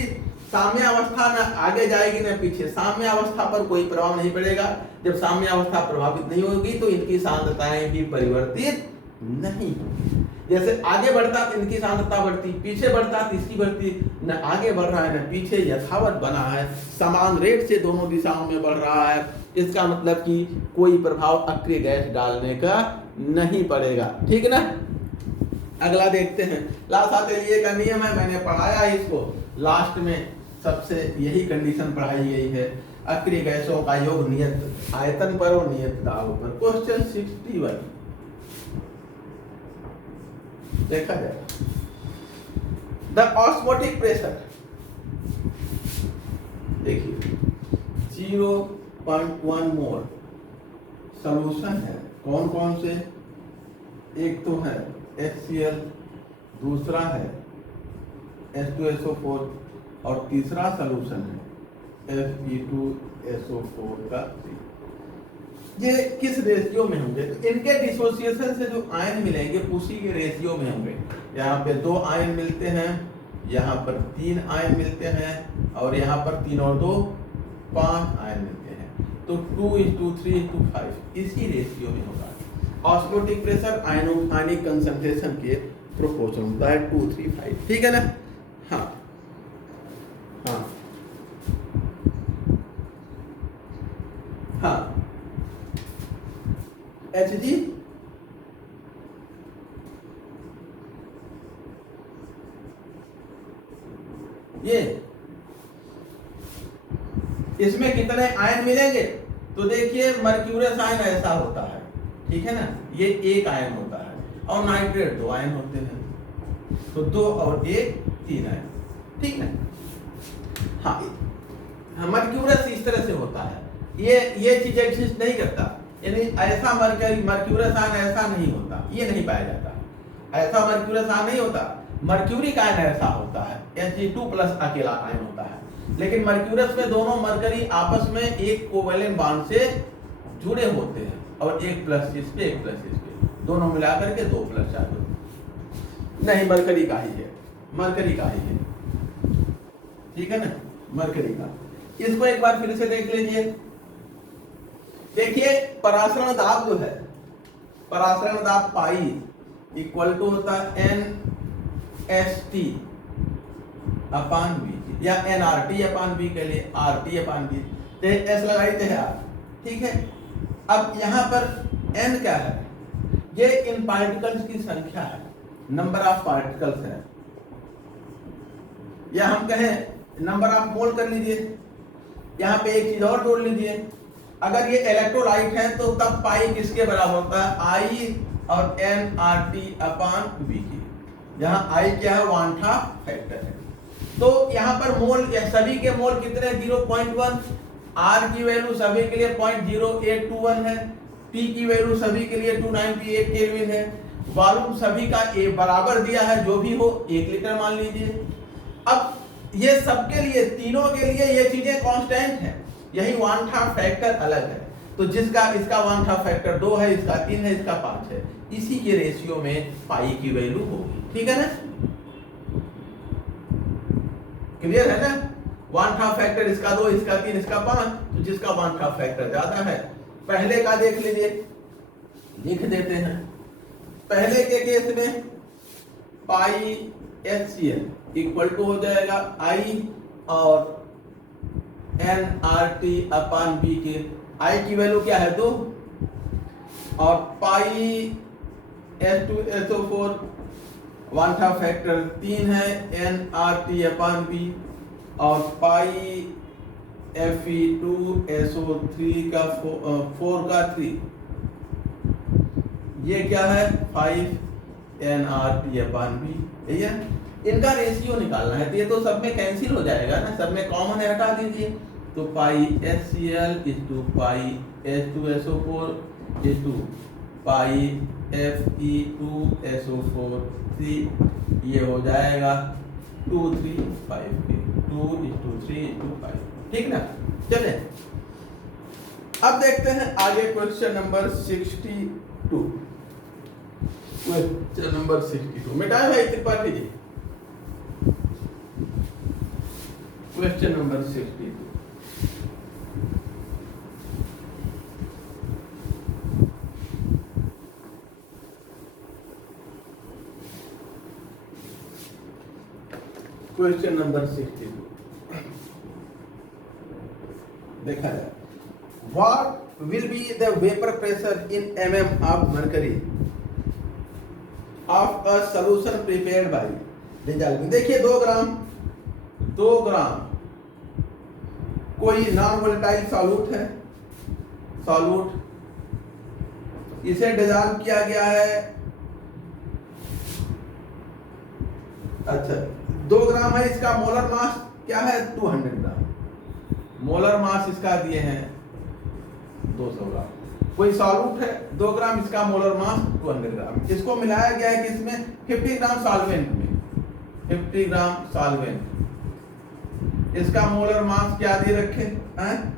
साम्य अवस्था न आगे जाएगी न पीछे, साम्य अवस्था पर कोई प्रभाव नहीं पड़ेगा। जब साम्य अवस्था प्रभावित नहीं होगी तो इनकी सांद्रताएं भी परिवर्तित नहीं होगी। जैसे आगे बढ़ता तो इनकी सांद्रता बढ़ती, पीछे बढ़ता तो इसकी बढ़ती, न आगे बढ़ रहा है न पीछे, यथावत बना है, समान रेट से दोनों दिशाओं में बढ़ रहा है। इसका मतलब कि कोई प्रभाव अक्रिय गैस डालने का नहीं पड़ेगा। ठीक ना, अगला देखते हैं। लासातेलिये का नियम है, मैंने पढ़ाया है इसको, लास्ट में सबसे यही कंडीशन पढ़ाई गई है, अक्रिय गैसों का योग नियत आयतन पर और नियत दाब पर। क्वेश्चन 61 देखा जाए, द ऑस्मोटिक प्रेशर देखिए 0.1 मोल सॉल्यूशन है, कौन कौन से, एक तो है HCl, दूसरा है H2SO4 और तीसरा सॉल्यूशन है Fe2SO4 का 3। ये किस रेशियो में होंगे, तो इनके डिसोसिएशन से जो आयन मिलेंगे उसी के रेशियो में होंगे। यहाँ पे 2 आयन मिलते हैं, यहाँ पर 3 आयन मिलते हैं, और यहाँ पर 3 और 2 5 आयन मिलते हैं, तो 2:3:5 इसी रेशियो में होगा। ऑस्मोटिक प्रेशर आयनिक कंसंट्रेशन के प्रोपोर्शन होता है 2:3:5। ठीक है ना, हाँ हाँ हाँ, Hg ये इसमें कितने आयन मिलेंगे, तो देखिए मर्क्यूरियस आयन ऐसा होता है, ठीक है ना, ये 1 आयन होता है, और नाइट्रेट 2 आयन होते हैं, तो 2 और 1 3 आयन। ठीक है, हाँ मर्क्यूरियस इस तरह से होता है, ये चीज एग्जिस्ट नहीं करता, यानी ऐसा मर्क्यूरियस आयन ऐसा नहीं होता, ये नहीं पाया जाता, ऐसा मर्क्यूरियस आयन नहीं होता। मर्क्यूरिक आयन ऐसा होता है, Hg2+ अकेला आयन होता है, लेकिन मर्क्यूरियस में दोनों मरकरी आपस में एक कोवेलेंट बॉन्ड से जुड़े होते हैं, और एक प्लस इस पे एक प्लस इस पे, दोनों मिलाकर के 2+ चार्ज नहीं, मरकरी का ही है, मरकरी का ही है। ठीक है ना, मरकरी का। इसको एक बार फिर से देख लीजिए, देखिए परासरण दाब जो है, परासरण दाब पाई इक्वल टू होता है NST अपान V, या NRT अपान V के लिए RT अपान V, S लगाते हैं आप। ठीक है, अब यहाँ पर N क्या है, ये इन पार्टिकल्स की संख्या है, नंबर ऑफ पार्टिकल्स है, या हम कहें नंबर ऑफ मोल कर लीजिए। यहाँ पे एक चीज और जोड़ लीजिए, अगर ये इलेक्ट्रोलाइट है तो तब पाई किसके बराबर होता है, I और NRT अपान V की, जहाँ I क्या है, वांठा फैक्टर है। तो यहाँ पर मोल, सभी के मोल कितने, 0.1, R की वैल्यू सभी के लिए 0.0821 है, T की वैल्यू सभी के लिए 298 केल्विन है, वॉल्यूम सभी का बराबर दिया है, जो भी हो 1 लीटर मान लीजिए। अब ये सबके लिए, तीनों के लिए ये चीजें कांस्टेंट है, यही 1/2 फैक्टर अलग है। तो जिसका इसका 1/2 फैक्टर 2 है, इसका 3 है, इसका 5 है, इसी के रेशियो में पाई की वैल्यू होगी। ठीक है ना, क्लियर है ना। 1/2 फैक्टर इसका 2, इसका 3, इसका 5, तो जिसका 1/2 फैक्टर ज्यादा है, पहले का देख लीजिए, लिख देते हैं। पहले के केस में पाई HCl इक्वल टू हो जाएगा I और nRT अपॉन B के, I की वैल्यू क्या है 2, और पाई H2SO4 1/2 फैक्टर 3 है, nRT अपॉन B, और पाई Fe2SO3 का 4 का 3, ये क्या है 5 nRT अपॉन B। ठीक है, इनका रेशियो निकालना है, तो ये तो सब में कैंसिल हो जाएगा ना, सब में कॉमन है, हटा दीजिए। तो pi HCl is to pi H2SO4 is to pi Fe2SO4 3, ये हो जाएगा 2 3 5 के, 2:3:5। ठीक ना, चले अब देखते हैं आगे क्वेश्चन नंबर 62। क्वेश्चन नंबर 62 मिटाए भाई Tripathi ji. Question number 62, question number 62 देखा जाए। What will be the vapour pressure in mm of mercury of a solution prepared by dissolving. देखिए 2 ग्राम कोई नॉन वोलेटाइल सॉल्यूट है, सॉल्यूट, इसे डिजॉल्व किया गया है, अच्छा 2 ग्राम है, इसका मोलर मास क्या है 200 ग्राम, मोलर मास इसका दिए हैं 200 ग्राम, कोई सॉल्यूट है 2 ग्राम, इसका मोलर मास 200 ग्राम, इसको मिलाया गया है किसमें 50 ग्राम सॉल्वेंट में, 50 ग्राम सॉल्वेंट, इसका मोलर मास क्या दे रखे हैं,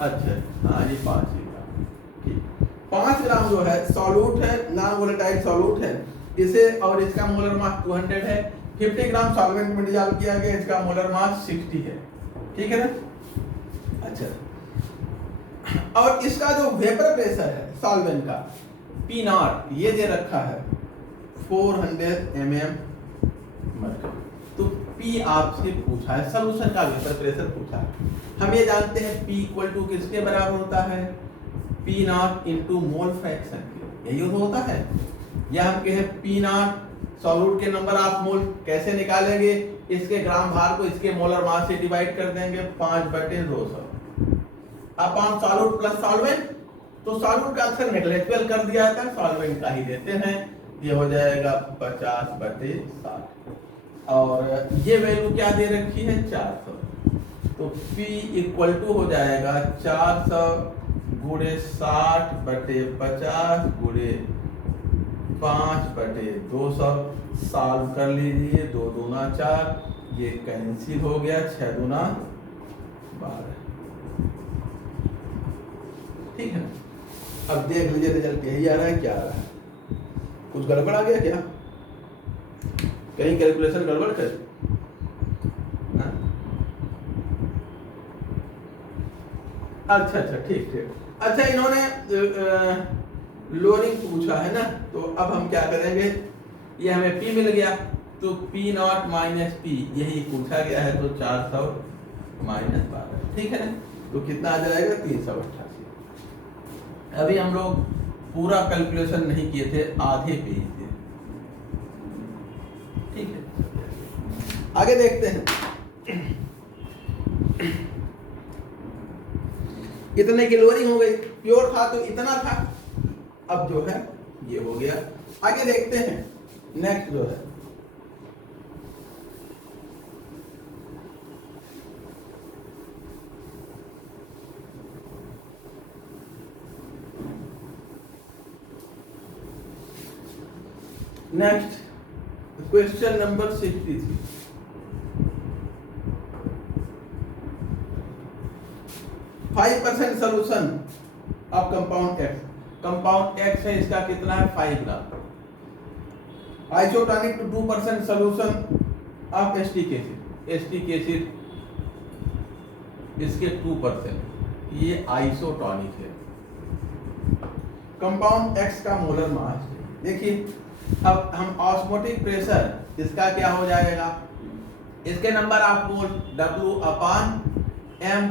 अच्छा हाँ ये 5 ग्राम, ठीक 5 ग्राम जो है सॉल्यूट है, नॉन वोलेटाइल सॉल्यूट है, इसे और इसका मोलर मास 200 है, 50 ग्राम सॉल्वेंट में डिसॉल्व किया गया, इसका मोलर मास 60 है। ठीक है ना, अच्छा और इसका जो वेपर प्रेशर है सॉल्वेंट का P0 ये दे रखा है 400 mm मरकरी। तो P आपसे पूछा है, सॉल्यूशन का वेपर प्रेशर पूछा है, हम ये जानते हैं P इक्वल टू किसके बराबर होता है, P0 इंटू मोल फ्रैक्शन, यही होता है, या हम कहें P0 सॉल्यूट के नंबर ऑफ मोल, कैसे निकालेंगे, इसके ग्राम भार को इसके मोलर मास से डिवाइड कर देंगे 5/200 अपॉन सॉल्यूट प्लस सॉल्वेंट, तो सॉल्यूट का अक्सर नेग्लेक्चुअल कर दिया था, सॉल्वेंट का ही देते हैं, ये हो जाएगा 50/60, और ये वैल्यू क्या दे रखी है 400, तो P इक्वल टू हो जाएगा 400 गुणे 60/50 गुणे 5/200, सॉल्व कर लीजिए, 2 दूना 4, ये कैंसिल हो गया, 6 दूना 12। ठीक है, अब देख लीजिए रिजल्ट यही आ रहा है, क्या आ रहा है, कुछ गड़बड़ आ गया क्या, कहीं कैलकुलेशन गड़बड़ कर, अच्छा अच्छा ठीक ठीक, अच्छा इन्होंने लोअरिंग पूछा है ना, तो अब हम क्या करेंगे, ये हमें P मिल गया, तो P0 माइनस P यही पूछा गया है, तो 400 माइनस 12, ठीक है ना, तो कितना आ जाएगा 388। अभी हम लोग पूरा कैलकुलेशन नहीं किए थे, आधे पे ही थे, ठीक है, आगे देखते हैं। इतने की लोअरिंग हो गई, प्योर था तो इतना था, अब जो है ये हो गया। आगे देखते हैं, नेक्स्ट जो है next question number 63, five percent solution of compound X. Compound X है, इसका कितना है 5 ग्राम। Isotonic to 2% solution of acetic acid. Acetic acid इसके 2%, ये आइसोटोनिक है। कंपाउंड एक्स का मोलर मास देखिए। अब हम ऑस्मोटिक प्रेशर, इसका क्या हो जाएगा, इसके नंबर ऑफ मोल W/m,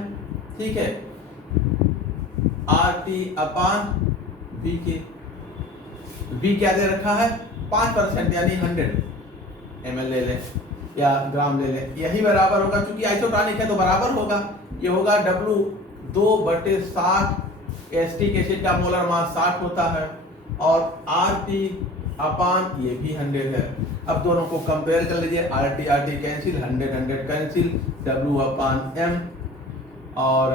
ठीक है, RT/V के। V क्या दे रखा है 5%, यानी 100 ml ले ले या ग्राम ले ले, यही बराबर होगा, क्योंकि आइसोटोनिक है तो बराबर होगा। ये होगा W 2/60। एस्टिक एसिड का मोलर मास 60 होता है, और RT/ ये भी 100 है। अब दोनों को कंपेयर कर लीजिए, RT कैंसिल, 100 कैंसिल, W/m, और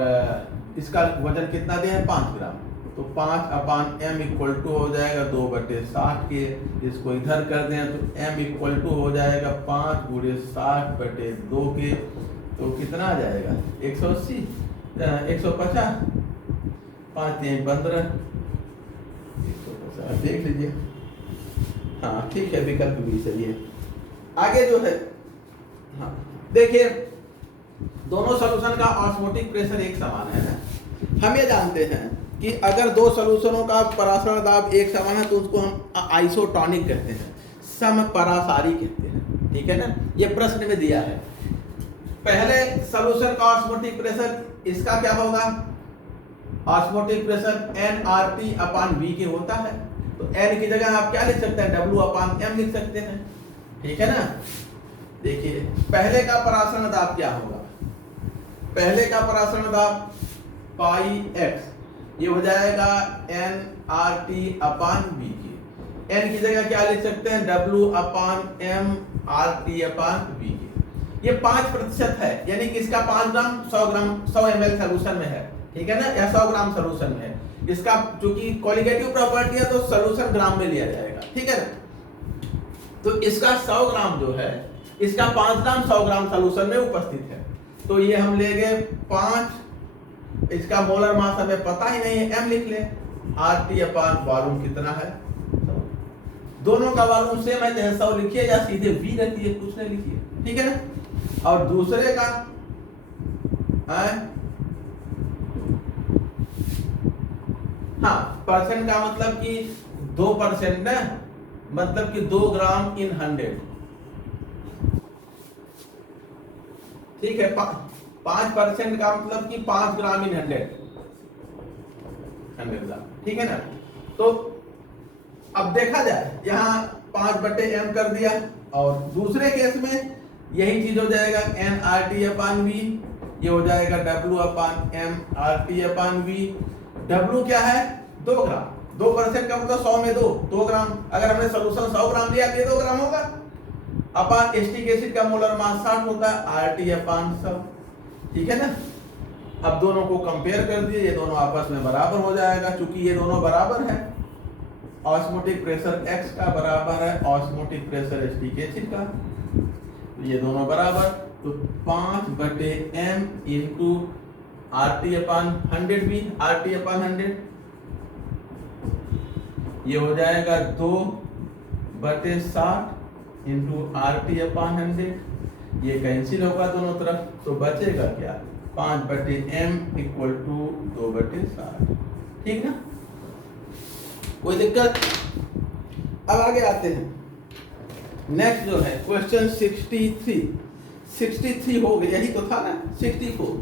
इसका वजन कितना दिया है 5 ग्राम, तो 5/m इक्वल टू हो जाएगा 2/60 के। इसको इधर कर दें तो m इक्वल टू हो जाएगा 5 × 60/2 के, तो कितना आ जाएगा 180, 150, 5 3 15, 150 देख लीजिए। हाँ ठीक है, विकल्प भी सही है। आगे जो है, हाँ देखिए, दोनों सॉल्यूशन का ऑस्मोटिक प्रेशर एक समान है ना। हम ये जानते हैं कि अगर दो सॉल्यूशनों का परासरण दाब एक समान है तो उसको हम आइसोटोनिक कहते हैं, समपरासारी कहते हैं, ठीक है ना। ये प्रश्न में दिया है। पहले सॉल्यूशन का ऑस्मोटिक प्रेशर, इसका क्या होगा, ऑस्मोटिक प्रेशर nRT/V के होता है, तो n की जगह आप क्या लिख सकते हैं, W/m लिख सकते हैं, ठीक है ना। देखिए पहले का परासरण दाब क्या होगा, पहले का परासरण दाब πx, ये हो जाएगा nRT/V के। n की जगह क्या लिख सकते हैं, W/m RT/V के। ये 5% है, यानी कि इसका 5 ग्राम 100 ग्राम 100 ml सोल्यूशन में है, ठीक है ना, या 100 ग्राम सोल्यूशन में है। इसका चूंकि कॉलिगेटिव प्रॉपर्टी है तो सोल्यूशन ग्राम में लिया जाएगा, ठीक है ना। तो इसका 100 ग्राम जो है, इसका 5 ग्राम 100 ग्राम सोल्यूशन में उपस्थित है, तो ये हम ले गए 5। इसका मोलर मास हमें पता ही नहीं है, m लिख ले। RT/वॉल्यूम कितना है, दोनों का वॉल्यूम सेम है, चाहे 100 लिखिए या सीधे V रखिए, कुछ नहीं लिखिए, ठीक है ना। और दूसरे का है, हाँ परसेंट का मतलब कि 2% ना, मतलब कि 2 ग्राम इन 100, ठीक है। 5% का मतलब कि 5 ग्राम इन 100 ग्राम, ठीक है ना। तो अब देखा जाए, यहाँ 5/m कर दिया, और दूसरे केस में यही चीज हो जाएगा nRT/V, ये हो जाएगा W/m RT/V। W क्या है 2 ग्राम, 2% का मतलब 100 में 2 ग्राम। अगर हमने सोल्यूशन 100 ग्राम लिया तो ये 2 ग्राम होगा। अपान एस्टिक एसिड का मोलर मास 60 होता है, RT/100, ठीक है ना। अब दोनों को कंपेयर कर दिए, ये दोनों आपस में बराबर हो जाएगा, क्योंकि ये दोनों बराबर है। ऑस्मोटिक प्रेशर X का बराबर है ऑस्मोटिक प्रेशर एस्टिक एसिड का, तो ये दोनों बराबर, तो 5/m इंटू RT/100 भी, RT/100 ये हो जाएगा 2/60 इंटू RT/100, ये कैंसिल होगा दोनों तरफ, तो बचेगा क्या 5/m इक्वल टू 2/60, ठीक ना। कोई दिक्कत। अब आगे आते हैं, नेक्स्ट जो है क्वेश्चन 63 हो गया, यही तो था ना, 64।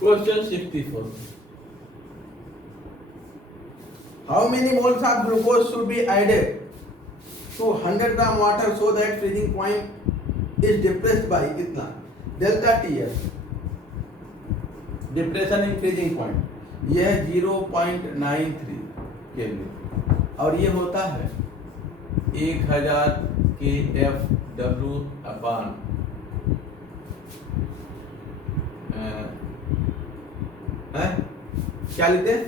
Question 64. How many moles of glucose should be added to 100 gram water so that freezing point is depressed by कितना delta TS, depression in freezing point, यह है 0.93 केल्विन, और ये होता है 1000 के एफ डब्ल्यू अपान क्या लेते हैं?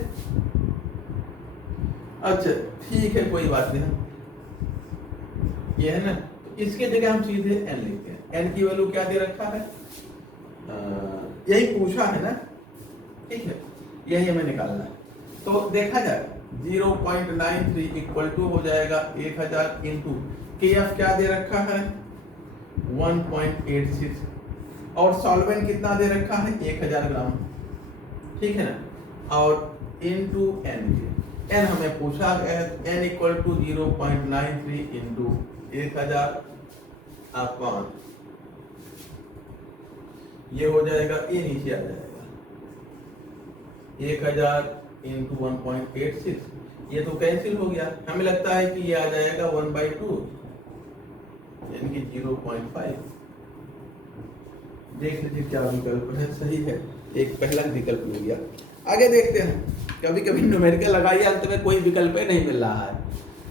अच्छा ठीक है, कोई बात नहीं, ये है ना, तो इसके जगह हम सीधे n लिखते हैं। n की वैल्यू क्या दे रखा है? यही पूछा है ना, ठीक है, यही हमें निकालना है। तो देखा जाए 0.93 इक्वल टू हो जाएगा 1000 इंटू के एफ क्या दे रखा है 1.86 और सॉल्वेंट कितना दे रखा है 1000 ग्राम, ठीक है ना, और इंटू एन एन हमें पूछा है n equal to 0.93 into 1000 upon ये हो जाएगा, ये नीचे आ जाएगा 1000 इंटू 1.86, ये तो कैंसिल हो गया, हमें लगता है कि ये आ जाएगा 1/2 यानी कि 0.5। देख लीजिए क्या विकल्प है, सही है, एक पहला विकल्प मिल गया। आगे देखते हैं, कभी कभी न्यूमेरिकल लगाइए अंत में कोई विकल्प ही नहीं मिल रहा है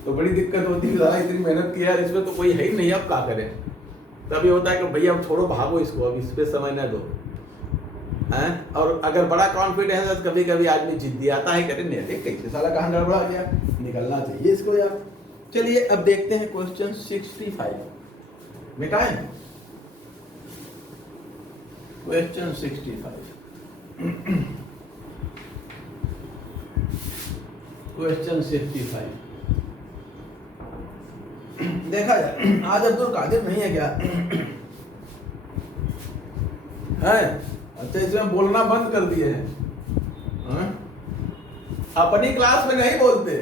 तो बड़ी दिक्कत होती है, इतनी मेहनत किया है इसमें तो कोई है ही नहीं, अब क्या करें। तभी होता है कि भैया अब छोड़ो, भागो इसको, अब इस पे समय न दो हैं। और अगर बड़ा कॉन्फिडेंस है तो कभी कभी आदमी जिद्दी आता है, कहते नहीं कैसे साला कहाँ गड़बड़ा गया, निकलना चाहिए इसको यार। चलिए अब देखते हैं क्वेश्चन 65 मिटाएं क्वेश्चन 65 क्वेश्चन 65 देखा जाए, आज अब्दुल कादिर नहीं है क्या? है अच्छा, इसमें बोलना बंद कर दिए हैं, अपनी क्लास में नहीं बोलते,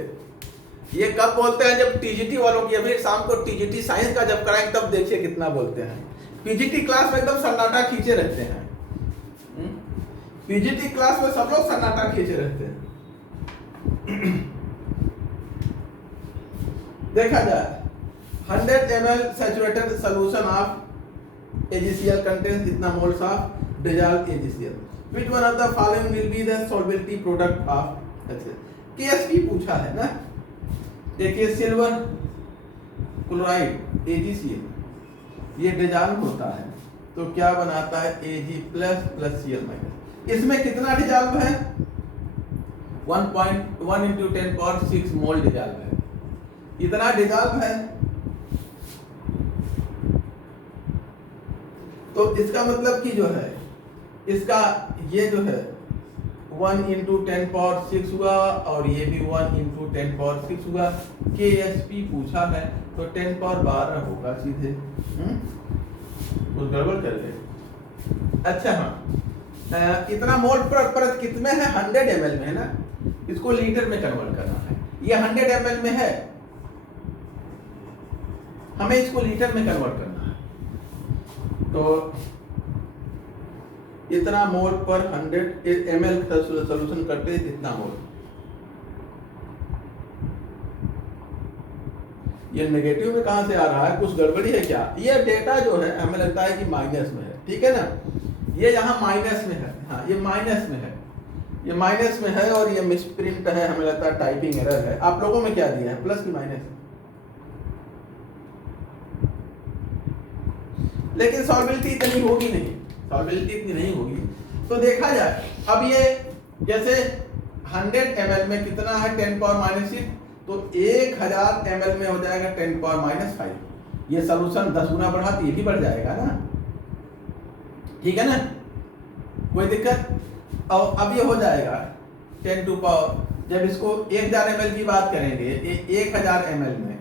ये कब बोलते हैं जब टीजीटी वालों की, अभी शाम को टीजीटी साइंस का जब कराएंगे तब देखिए कितना बोलते हैं। पीजीटी क्लास में एकदम सन्नाटा खींचे रहते हैं, पीजीटी क्लास में सब लोग सन्नाटा खींचे रहते हैं। देखा जाए 100 ml saturated solution of AgCl contains कितना moles of dissolved AgCl, which one of the following will be the solubility product of, अच्छा KSP पूछा है ना, देखिए सिल्वर क्लोराइड AgCl ये डिजॉल्व होता है तो क्या बनाता है Ag plus plus Cl minus, इसमें कितना डिजॉल्व है 1.1 into 10⁶ मोल डिजॉल्व है, इतना डिजॉल्व है तो इसका मतलब कि जो है इसका ये जो है 1 into 10⁶ हुआ और ये भी 1 into 10⁶ हुआ। KSP पूछा है तो 10⁻12 होगा सीधे, कुछ गड़बड़ कर गए। अच्छा हाँ, इतना मोल परत कितने है 100 ml में है ना, इसको लीटर में कन्वर्ट करना है, ये 100 ml में है, हमें इसको लीटर में कन्वर्ट करना है, तो इतना मोल पर 100 ml सोल्यूशन करते हैं कितना मोल, ये नेगेटिव में कहां से आ रहा है, कुछ गड़बड़ी है क्या? ये डेटा जो है हमें लगता है कि माइनस में है, ठीक है ना, ये यहाँ माइनस में है, हाँ ये माइनस में है, ये माइनस में है और ये मिसप्रिंट है, हमें लगता है टाइपिंग एरर है। आप लोगों में क्या दिया है, प्लस की माइनस? लेकिन सॉल्बिलिटी इतनी होगी नहीं, सॉल्बिलिटी इतनी नहीं होगी। तो देखा जाए अब ये जैसे 100 ml में कितना है 10⁻⁻⁶, तो 1000 ml में हो जाएगा 10⁻⁻⁵, ये सॉल्यूशन 10 गुना बढ़ा तो ये भी बढ़ जाएगा ना, ठीक है ना, कोई दिक्कत। और अब ये हो जाएगा 10 टू पावर, जब इसको 1000 ml की बात करेंगे 1000 ml में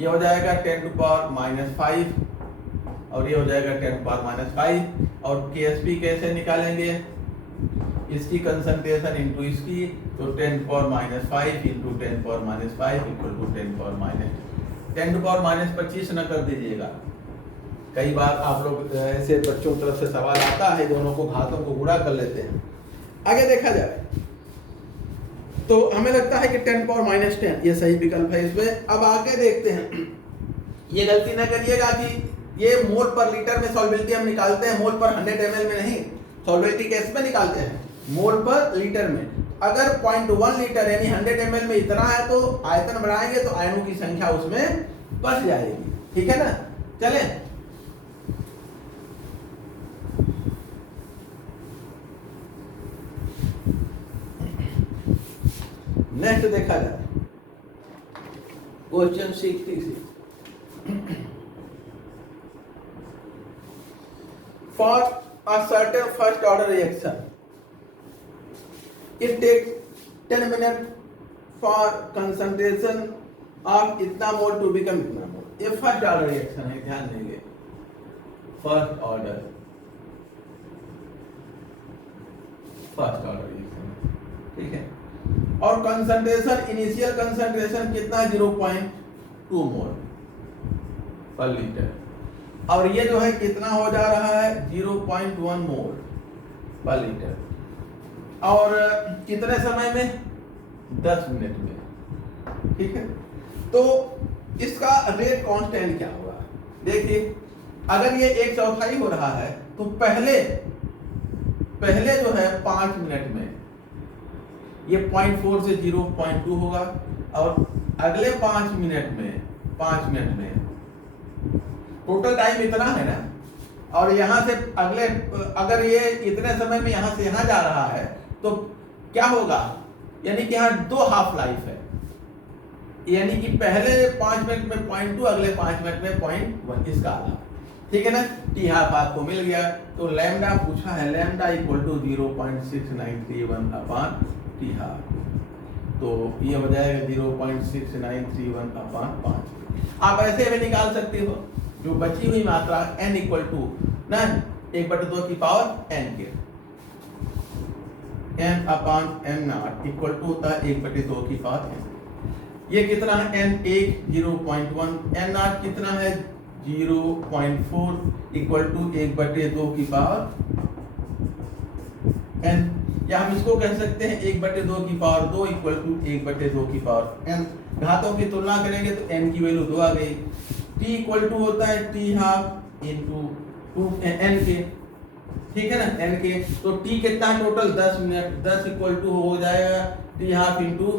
ये हो जाएगा 10 टू पावर -5 और ये हो जाएगा 10 टू पावर -5। और KSP कैसे निकालेंगे, इसकी कंसंट्रेशन इनटू इसकी, तो 10 to power -5 into 10 to power -5 equal to 10 to power -10 to power -25 न कर दीजिएगा, कई बार आप लोग ऐसे बच्चों की तरफ से सवाल आता है, दोनों को घातों को गुणा कर लेते हैं। आगे देखा जाए तो हमें लगता है कि 10 पावर -10 ये सही विकल्प है इसमें। अब आगे देखते हैं, ये गलती न करिएगा कि ये मोल पर लीटर में सॉल्बिलिटी हम निकालते हैं, मोल पर 100 ml में नहीं, सॉल्बिलिटी कैसे में निकालते हैं, मोल पर लीटर में। अगर 0.1 लीटर यानी 100 ml में इतना है तो आयतन बढ़ाएंगे तो आयनों की संख्या उसमें बढ़ जाएगी, ठीक है ना। चले नेक्स्ट देखा जाए question 66। For a certain first order reaction it takes 10 minute for concentration of इतना मोल टू बिकम इतना मोल। ये फर्स्ट ऑर्डर रिएक्शन है, ध्यान देंगे, फर्स्ट ऑर्डर रिएक्शन, ठीक है। और कंसंट्रेशन, इनिशियल कंसंट्रेशन कितना है, 0.2 मोल पर लीटर, और ये जो है कितना हो जा रहा है, 0.1 मोल पर लीटर, और कितने समय में, 10 मिनट में, ठीक है। तो इसका रेट कांस्टेंट क्या होगा, देखिए अगर ये 1/4 हो रहा है तो पहले जो है 5 मिनट में ये 0.4 से 0.2 होगा, और अगले 5 मिनट में टोटल टाइम इतना है ना, और यहाँ से अगले, अगर ये इतने समय में यहाँ से यहाँ जा रहा है तो क्या होगा, यानी कि यहाँ 2 हाफ लाइफ है, यानी कि पहले 5 मिनट में 0.2, अगले 5 मिनट में 0.1, इसका आधा, ठीक है ना। टी हाफ आपको मिल गया, तो लैम्डा पूछा है, lambda equal to 0.6931 upon T half, तो ये हो जाएगा 0.6931 अपॉन 5। आप ऐसे भी निकाल सकते हो, जो बची हुई मात्रा n इक्वल टू ना 1/2 की पावर n के, n upon m not equal to होता है 1/2 की पावर n। ये कितना है, n1 0.1, n नॉट कितना है 0.4 इक्वल टू 1/2 की पावर n, या हम इसको कह सकते हैं 1/2 की पावर 2 इक्वल टू 1/2 की पावर n। घातों की तुलना करेंगे तो n की वैल्यू 2 आ गई। t इक्वल टू होता है t हाफ इनटू 2 n के, ठीक है ना, n के, तो t कितना है टोटल 10 मिनट, 10 इक्वल टू हो जाएगा t हाफ इनटू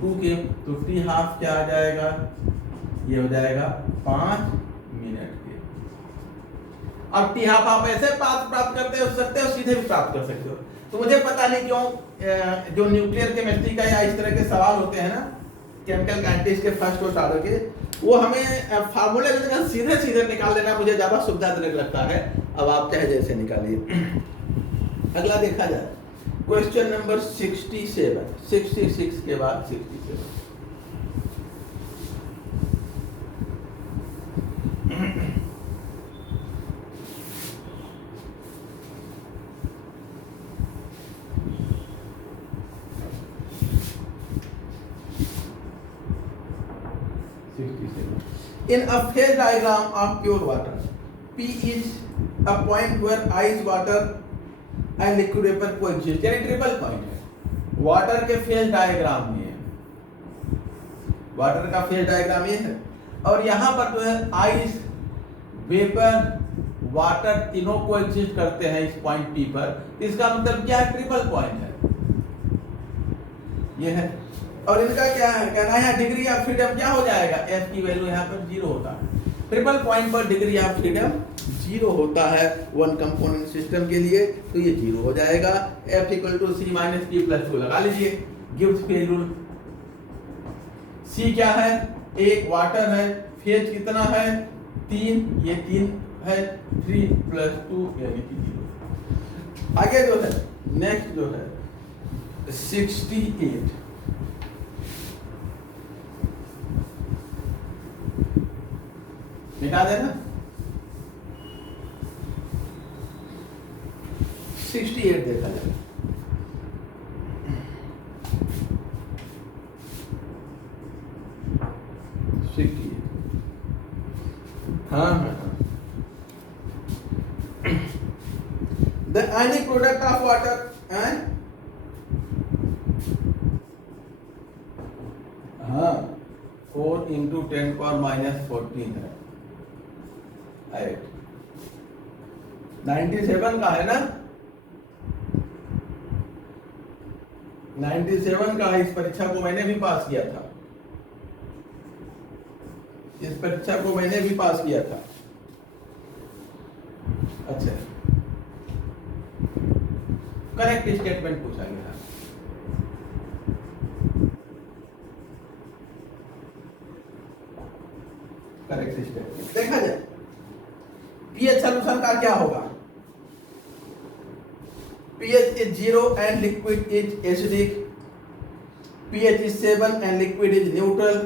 2 के, तो t हाफ क्या आ जाएगा, ये हो जाएगा 5 मिनट के। अब टी हाफ आप ऐसे प्राप्त करते हो सकते हो, सीधे भी प्राप्त कर सकते हो। तो मुझे पता नहीं क्यों जो न्यूक्लियर केमिस्ट्री का या इस तरह के सवाल होते हैं ना, केमिकल काइनेटिक्स के फर्स्ट और ऑर्डर के, वो हमें फार्मूले की जगह सीधे सीधे निकाल देना मुझे ज्यादा सुविधाजनक लगता है। अब आप चाहे जैसे निकालिए। अगला देखा जाए क्वेश्चन नंबर 67, 66 के बाद 67। In a phase diagram of pure water, P is a point where ice, water and liquid vapor coexist, यानी ट्रिपल पॉइंट है। वाटर के फेज डायग्राम में, वाटर का फेज डायग्राम ये है, और यहाँ पर जो है आइस, वेपर, वाटर तीनों कोएग्जिस्ट करते हैं इस पॉइंट P पर। इसका मतलब क्या है, ट्रिपल पॉइंट है ये है। और इनका क्या है कहना है, डिग्री ऑफ फ्रीडम क्या हो जाएगा, f की वैल्यू यहाँ पर 0 होता है। ट्रिपल पॉइंट पर डिग्री ऑफ फ्रीडम 0 होता है वन कंपोनेंट सिस्टम के लिए, तो ये 0 हो जाएगा। f equal to c minus p plus 2 लगा लीजिए, गिब्स फेज रूल। c क्या है, एक वाटर है, फेज कितना है 3, ये 3 है, 3 प्लस 2 यानी कि 0। आगे जो है नेक्स्ट जो है 68, मिटा देना। 68 देखा जाए, हाँ हाँ, the ionic product of water and हाँ 4 into 10 power minus 14 है, 97 का है ना, 97 का इस परीक्षा को मैंने भी पास किया था, इस परीक्षा को मैंने भी पास किया था। अच्छा, करेक्ट स्टेटमेंट पूछा गया, करेक्ट स्टेटमेंट। देखा जाए पीएच सॉल्यूशन का क्या होगा। pH is 0 and liquid is acidic, pH is 7 and liquid is neutral,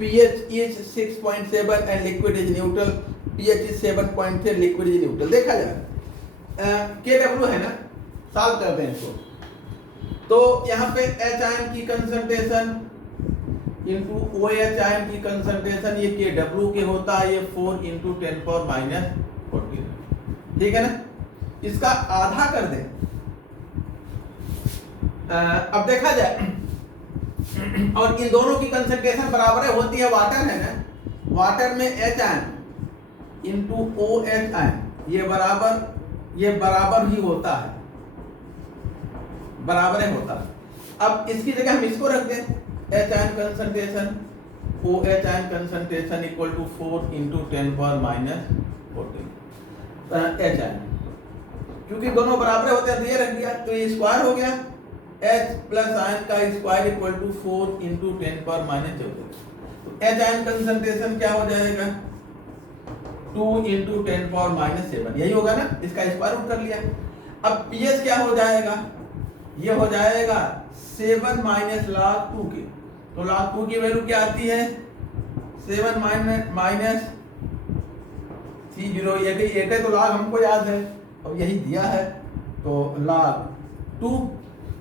pH is 6.7 and liquid is neutral, pH is 7.3 liquid is neutral। देखा जाए KW है ना, सॉल्व करते हैं इसको। तो यहाँ पे H आयन की कंसंट्रेशन इंटू OH आयन की कंसंट्रेशन, ये KW के होता है, ये 4 इंटू 10⁻⁴, ठीक है ना। इसका आधा कर दें। अब देखा जाए और इन दोनों की कंसंट्रेशन बराबर होती है, वाटर है ना, वाटर में H ion into OH ion ये बराबर ही होता है, बराबर होता है। अब इसकी जगह हम इसको रख दें, H ion concentration OH ion concentration equal to 4 into 10⁻⁴ H ion, क्योंकि दोनों बराबर होते हैं तो ये रख दिया, तो ये स्क्वायर हो गया। H प्लस आयन का स्क्वायर इक्वल टू 4 इंटू 10⁻⁴। तो H आयन कंसंट्रेशन क्या हो जाएगा, 2 इंटू 10⁻⁷, यही होगा ना, इसका स्क्वायर रूट कर लिया। अब pH क्या हो जाएगा, ये हो जाएगा 7 माइनस log 2 के, तो log 2 की वैल्यू क्या आती है, 7 माइनस 30, एक है तो log हमको याद है, अब यही दिया है, तो log 2,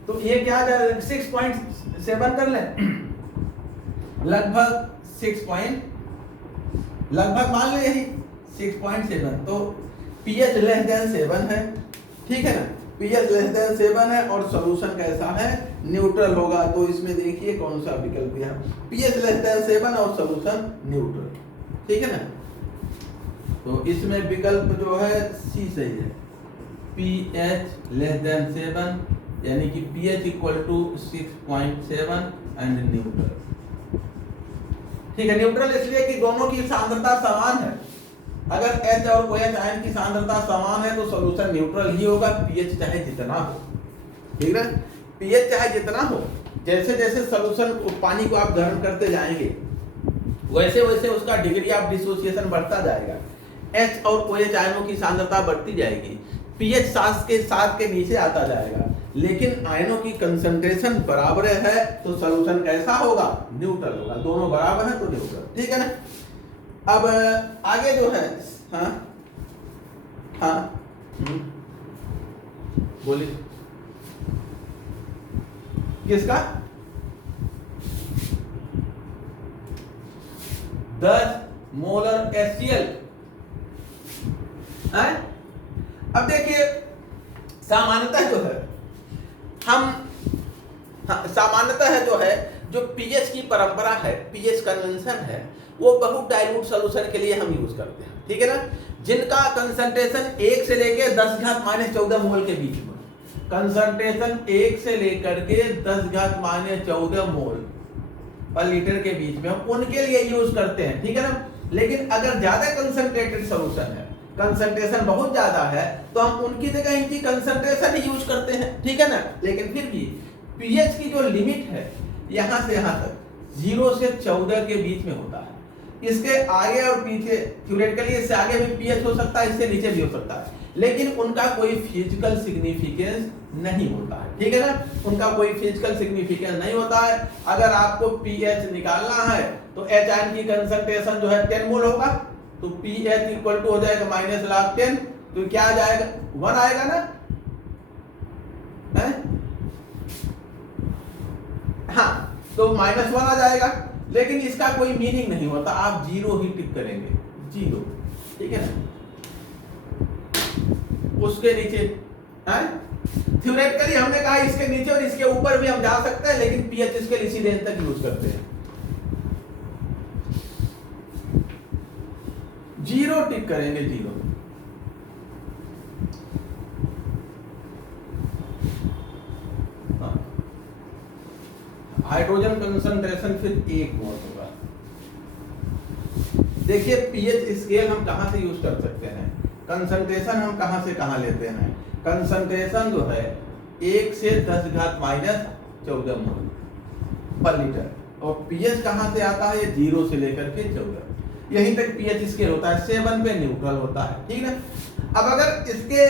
तो ये क्या आ जाएगा 6.7 कर ले, लगभग मान ले यही 6.7, तो pH लेस देन 7 है, ठीक है ना, pH लेस देन 7 है और सॉल्यूशन कैसा है, न्यूट्रल होगा। तो इसमें देखिए कौन सा विकल्प है, pH लेस देन 7 और सॉल्यूशन न्यूट्रल, ठीक है ना। तो इसमें विकल्प जो है सी सही है, pH लेस देन 7 यानी कि pH equal to 6.7 and neutral, ठीक है। न्यूट्रल इसलिए कि दोनों की सांद्रता समान है, अगर H और OH आयन की सांद्रता समान है तो सॉल्यूशन न्यूट्रल ही होगा, pH चाहे जितना हो, ठीक है। pH चाहे जितना हो, जैसे जैसे सॉल्यूशन पानी को आप ग्रहण करते जाएंगे वैसे वैसे उसका डिग्री ऑफ डिसोसिएशन बढ़ता जाएगा, H और OH आयनों की सांद्रता बढ़ती जाएगी, pH 7 के नीचे आता जाएगा, लेकिन आयनों की कंसंट्रेशन बराबर है तो सॉल्यूशन कैसा होगा, न्यूट्रल होगा। दोनों बराबर है तो न्यूट्रल, ठीक है ना। अब आगे जो है, हाँ हाँ बोलिए, किसका 10 मोलर HCl है। अब देखिए सामान्यतः जो है सामान्यतः जो है जो pH की परंपरा है, pH कन्वेंशन है, वो बहुत डाइल्यूट सॉल्यूशन के लिए हम यूज करते हैं, ठीक है ना, जिनका कंसंट्रेशन 1 से लेकर 10⁻⁴ मोल के बीच में, कंसंट्रेशन 1 से लेकर के 10⁻⁴ मोल पर लीटर के बीच में, हम उनके लिए यूज करते हैं, ठीक है ना। लेकिन अगर ज्यादा कंसंट्रेटेड सॉल्यूशन है, कंसंट्रेशन बहुत ज्यादा है, तो हम उनकी जगह इनकी कंसंट्रेशन ही यूज करते हैं, ठीक है ना। लेकिन फिर भी pH की जो लिमिट है यहां से यहां तक 0 से 14 के बीच में होता है, इसके आगे और पीछे थ्योरेटिकली इससे आगे भी pH हो सकता है, इससे नीचे भी हो सकता है, लेकिन उनका कोई फिजिकल सिग्निफिकेंस नहीं होता है, ठीक है ना, उनका कोई फिजिकल सिग्निफिकेंस नहीं होता है। अगर आपको pH निकालना है तो H आयन की कंसंट्रेशन जो है 10 मोल होगा, तो pH इक्वल टू हो जाएगा -log10, तो क्या आ जाएगा 1 आएगा ना, है हाँ, तो -1 आ जाएगा, लेकिन इसका कोई मीनिंग नहीं होता, आप 0 ही टिक करेंगे, 0, ठीक है ना। उसके नीचे है थ्योरेटिकली हमने कहा इसके नीचे और इसके ऊपर भी हम जा सकते हैं, लेकिन pH इसके इसी रेंज तक यूज करते हैं, 0 टिक करेंगे, 0। हाइड्रोजन कंसंट्रेशन फिर 1 मोल होगा। देखिए पीएच स्केल हम कहाँ से यूज कर सकते हैं, कंसंट्रेशन हम कहाँ से कहाँ लेते हैं। कंसंट्रेशन जो है 1 से 10 घात माइनस 14 मोल पर लीटर, और पीएच कहाँ से आता है, 0 से लेकर के 14, यहीं तक पीएच स्केल होता है। 7 पे न्यूट्रल होता है, ठीक है। अब अगर इसके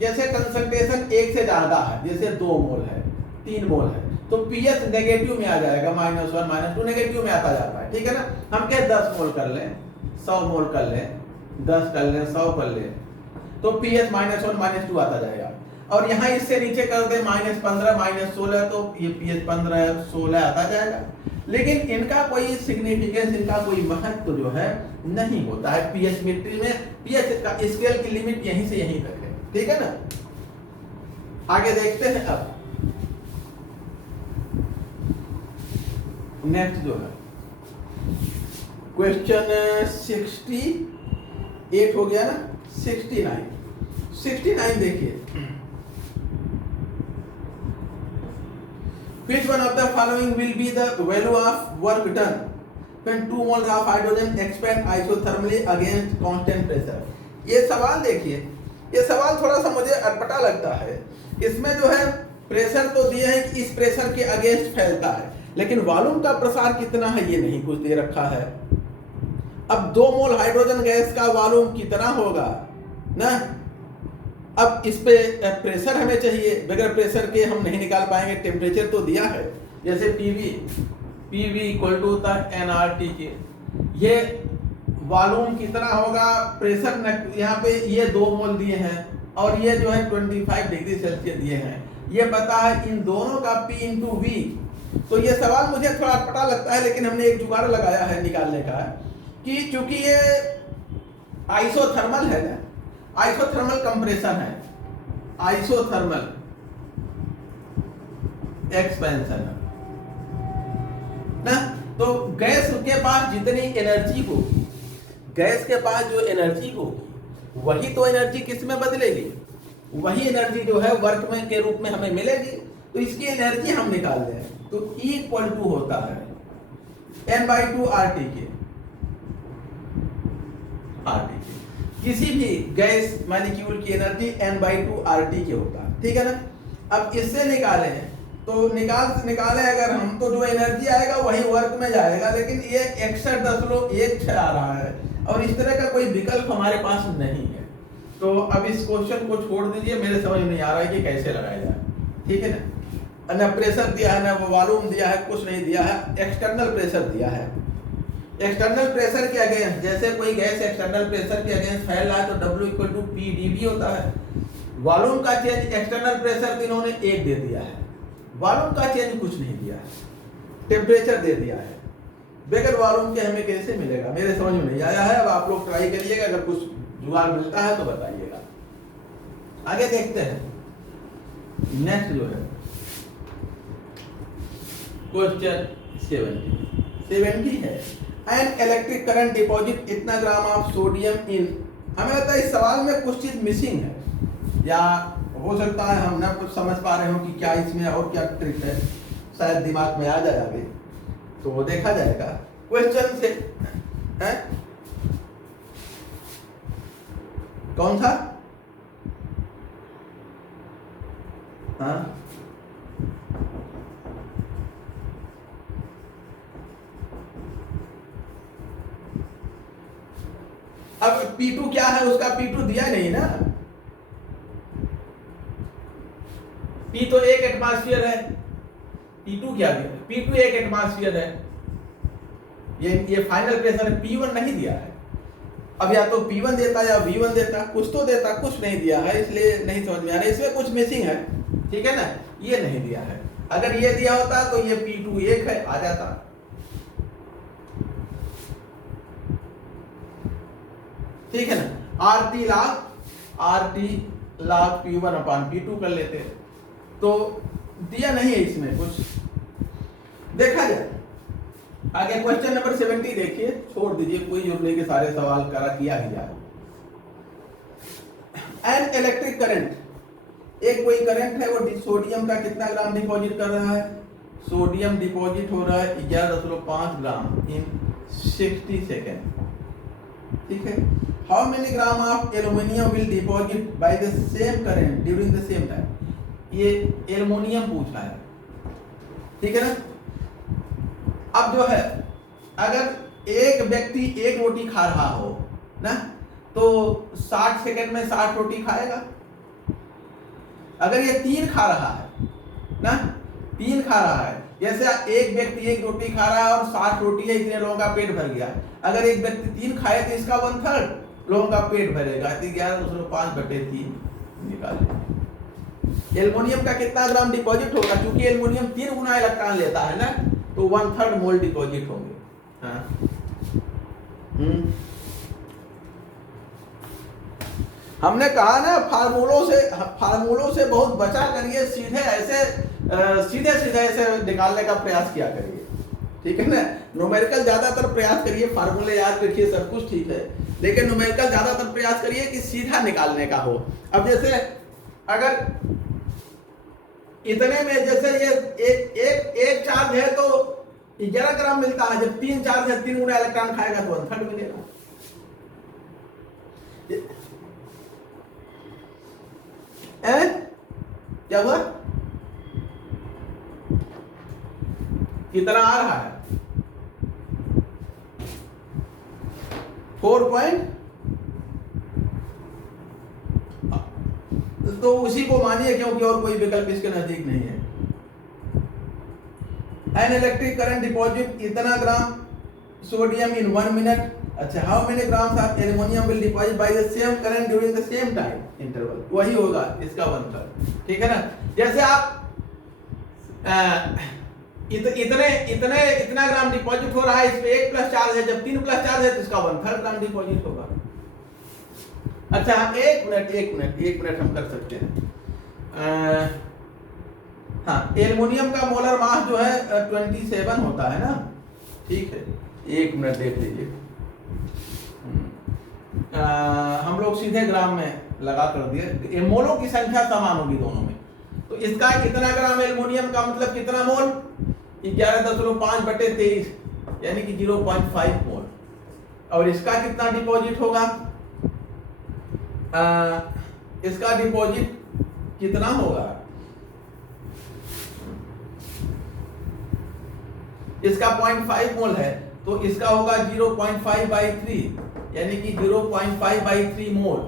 जैसे कंसंट्रेशन 1 से ज्यादा है, जैसे 2 मोल है, 3 मोल है, तो पीएच नेगेटिव में आ जाएगा, -1 -2 नेगेटिव में आता जाता है, ठीक है ना। हम क्या 10 मोल कर लें, 100 मोल कर लें, 10 कर लें, 100 कर लें, तो पीएच -1 -2 आता जाएगा। और यहाँ इससे नीचे कर दे -15 -16, तो ये पीएच 15 16 आता जाएगा। लेकिन इनका कोई सिग्निफिकेंस, इनका कोई महत्व जो है नहीं होता है पीएच मीट्री में। पीएच का स्केल की लिमिट यहीं से यहीं तक है, ठीक है ना। आगे देखते हैं। अब नेक्स्ट जो है क्वेश्चन 68 हो गया ना, 69 देखिए। Which one of the following will be the value of work done when 2 moles of hydrogen expand isothermally against constant pressure? ये सवाल देखिए, ये सवाल थोड़ा सा मुझे अटपटा लगता है। इसमें जो है प्रेशर तो दिए हैं कि इस प्रेशर के अगेंस्ट फैलता है, लेकिन वॉल्यूम का प्रसार कितना है ये नहीं कुछ दे रखा है। अब 2 मोल हाइड्रोजन गैस का वॉल्यूम कितना होगा ना, अब इस पे प्रेशर हमें चाहिए, बगैर प्रेशर के हम नहीं निकाल पाएंगे। टेम्परेचर तो दिया है, जैसे पीवी इक्वल टू होता है nRT के, ये वॉल्यूम कितना होगा, प्रेशर यहाँ पे ये 2 मोल दिए हैं और ये जो है 25 डिग्री सेल्सियस दिए हैं, ये पता है इन दोनों का P इंटू V। तो ये सवाल मुझे थोड़ा पता लगता है, लेकिन हमने एक जुगाड़ लगाया है निकालने का, कि चूंकि ये आइसोथर्मल है ना, आइसोथर्मल कंप्रेशन है, आइसोथर्मल एक्सपेंशन है ना, तो गैस के पास जितनी एनर्जी होगी, गैस के पास जो एनर्जी होगी वही तो एनर्जी किस में बदलेगी, वही एनर्जी जो है वर्क में के रूप में हमें मिलेगी। तो इसकी एनर्जी हम निकाल लें, तो E इक्वल टू होता है N/2 RT के, किसी भी गैस मॉलिक्यूल की एनर्जी N/2 RT के होता है, ठीक है ना। अब इससे निकाले तो निकाले अगर हम, तो जो एनर्जी आएगा वही वर्क में जाएगा, लेकिन ये 61.16 आ रहा है और इस तरह का कोई विकल्प हमारे पास नहीं है। तो अब इस क्वेश्चन को छोड़ दीजिए, मेरे समझ नहीं आ रहा है कि कैसे लगाया जाए, ठीक है ना। ना प्रेशर दिया है, ना वॉल्यूम दिया है, कुछ नहीं दिया है, एक्सटर्नल प्रेशर दिया है। एक्सटर्नल प्रेशर के अगेंस्ट, जैसे कोई गैस एक्सटर्नल प्रेशर के अगेंस्ट फैल रहा है तो W इक्वल टू PdV होता है। वॉल्यूम का चेंज, एक्सटर्नल प्रेशर तो इन्होंने 1 दे दिया है, वॉल्यूम का चेंज कुछ नहीं दिया है, टेम्परेचर दे दिया है। बगैर वॉल्यूम के हमें कैसे मिलेगा, मेरे समझ में नहीं आया है। अब आप लोग ट्राई करिएगा, अगर कुछ जुगाड़ मिलता है तो बताइएगा। आगे देखते हैं। नेक्स्ट जो है क्वेश्चन 70 है, एन इलेक्ट्रिक करंट डिपॉजिट इतना ग्राम ऑफ सोडियम इन। हमें लगता है इस सवाल में कुछ चीज मिसिंग है, या हो सकता है हम ना कुछ समझ पा रहे हो कि क्या इसमें और क्या ट्रिक है, शायद दिमाग में आ जाए आगे, तो वो देखा जाएगा। क्वेश्चन से है कौन सा, हाँ अब P2 क्या है, उसका P2 दिया नहीं ना, P तो 1 एटमॉस्फेयर है, P2 क्या दिया, P2 1 एटमॉस्फेयर है, ये फाइनल प्रेशर P1 नहीं दिया है। अब या तो P1 देता या V1 देता, कुछ तो देता, कुछ नहीं दिया है, इसलिए नहीं समझ में आ रहा है, इसमें कुछ मिसिंग है, ठीक है ना। ये नहीं दिया है, अगर ये दिया होता तो ये P2 1 है आ जाता, ठीक है ना। RT log P1 अपान P2 कर लेते, तो दिया नहीं है इसमें कुछ, देखा जाए। आगे क्वेश्चन नंबर 70 देखिए, छोड़ दीजिए, कोई जरूरत नहीं कि सारे सवाल किया ही जाए। एन इलेक्ट्रिक करंट, एक कोई करंट है, वो सोडियम का कितना ग्राम डिपॉजिट कर रहा है, सोडियम डिपॉजिट हो रहा है 11.5 ग्राम इन 60 सेकेंड, ठीक है। How many gram of aluminium will deposit by the same current during the same time, ये एल्यूमिनियम पूछ रहा है, ठीक है ना। अब जो है अगर एक व्यक्ति एक रोटी खा रहा हो ना, तो 60 सेकेंड में 60 रोटी खाएगा। अगर ये 3 खा रहा है ना, 3 खा रहा है, जैसे एक व्यक्ति एक रोटी खा रहा है और 60 रोटी है, इतने लोगों का पेट भर गया। अगर एक व्यक्ति 3 खाए तो इसका 1/3 लोगों का पेट भरेगा, तो 11/5/3 निकाले। एल्युमिनियम का कितना ग्राम डिपॉजिट होगा, क्योंकि एल्युमिनियम 3 गुना इलेक्ट्रॉन लेता है ना, तो 1/3 मोल डिपॉजिट होंगे। हाँ। हमने कहा ना फार्मूलों से बहुत बचा करिए, सीधे ऐसे निकालने का प्रयास किया करिए, ठीक है ना। न्यूमेरिकल ज्यादातर प्रयास करिए, फार्मूले याद रखिए, सब कुछ ठीक है, लेकिन न्यूमेरिकल ज्यादातर प्रयास करिए कि सीधा निकालने का हो। अब जैसे अगर इतने में जैसे ये एक चार्ज है तो 11 ग्राम मिलता है, जब 3 चार्ज है 3 गुना इलेक्ट्रॉन खाएगा तो 1/3 मिलेगा। क्या हुआ, कितना आ रहा है 4 पॉइंट, तो उसी को मानिए क्योंकि और कोई विकल्प इसके नजदीक नहीं है। एन इलेक्ट्रिक करंट डिपॉजिट इतना ग्राम सोडियम इन 1 मिनट। अच्छा, how many grams of aluminium will deposit by the same current during the same time interval, वही होगा इसका 1/3, ठीक है ना। जैसे आप इतना ग्राम डिपॉजिट हो रहा है, इस पे 1 प्लस चार्ज है, जब 3 प्लस चार्ज है तो इसका 1/3 ग्राम डिपॉजिट होगा। अच्छा, एक मिनट हम कर सकते हैं। हाँ, एल्युमिनियम का मोलर मास जो है 27 होता है ना, ठीक है, 1 मिनट देख लीजिए। हम लोग सीधे ग्राम में लगा कर दिए, मोलों की संख्या समान होगी दोनों में, तो इसका कितना ग्राम एल्युमिनियम का मतलब कितना मोल, 11.5/23 यानी कि 0.5 मोल। और इसका कितना डिपॉजिट होगा, इसका डिपॉजिट कितना होगा, इसका 0.5 मोल है, तो इसका होगा 0.5/3 यानी कि 0.5/3 मोल,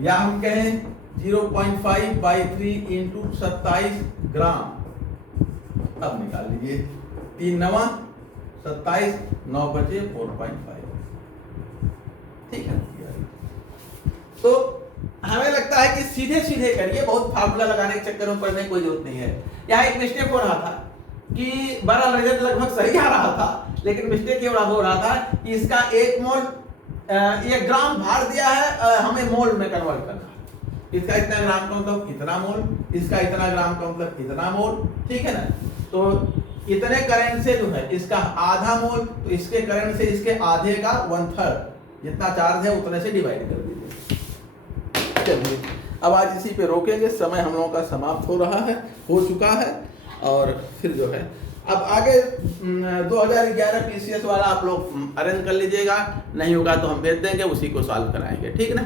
या हम कहें 0.5/3 इंटू 27 ग्राम। अब निकाल लीजिए, 3 9 27, 9 बचे 4.5, ठीक है। तो हमें लगता है कि सीधे सीधे करिए, बहुत फार्मूला लगाने के चक्कर में पड़ने की कोई जरूरत नहीं है। यहाँ एक मिस्टेक हो रहा था कि बड़ा रिजल्ट लगभग सही आ रहा था, लेकिन मिस्टेक ये हो रहा था कि इसका 1 मोल, ये ग्राम भार दिया है, हमें मोल में कन्वर्ट करना है। इसका इतना ग्राम का मतलब इतना मोल, इसका इतना ग्राम का मतलब इतना मोल, ठीक है ना। तो इतने करंट से जो है इसका आधा मोल, तो इसके करंट से इसके आधे का 1/3, जितना चार्ज है उतने से डिवाइड कर दीजिए। चलिए, अब आज इसी पे रोकेंगे, समय हम लोगों का समाप्त हो चुका है। और फिर जो है अब आगे 2011 PCS वाला आप लोग अरेंज कर लीजिएगा, नहीं होगा तो हम भेज देंगे, उसी को सॉल्व कराएंगे, ठीक ना।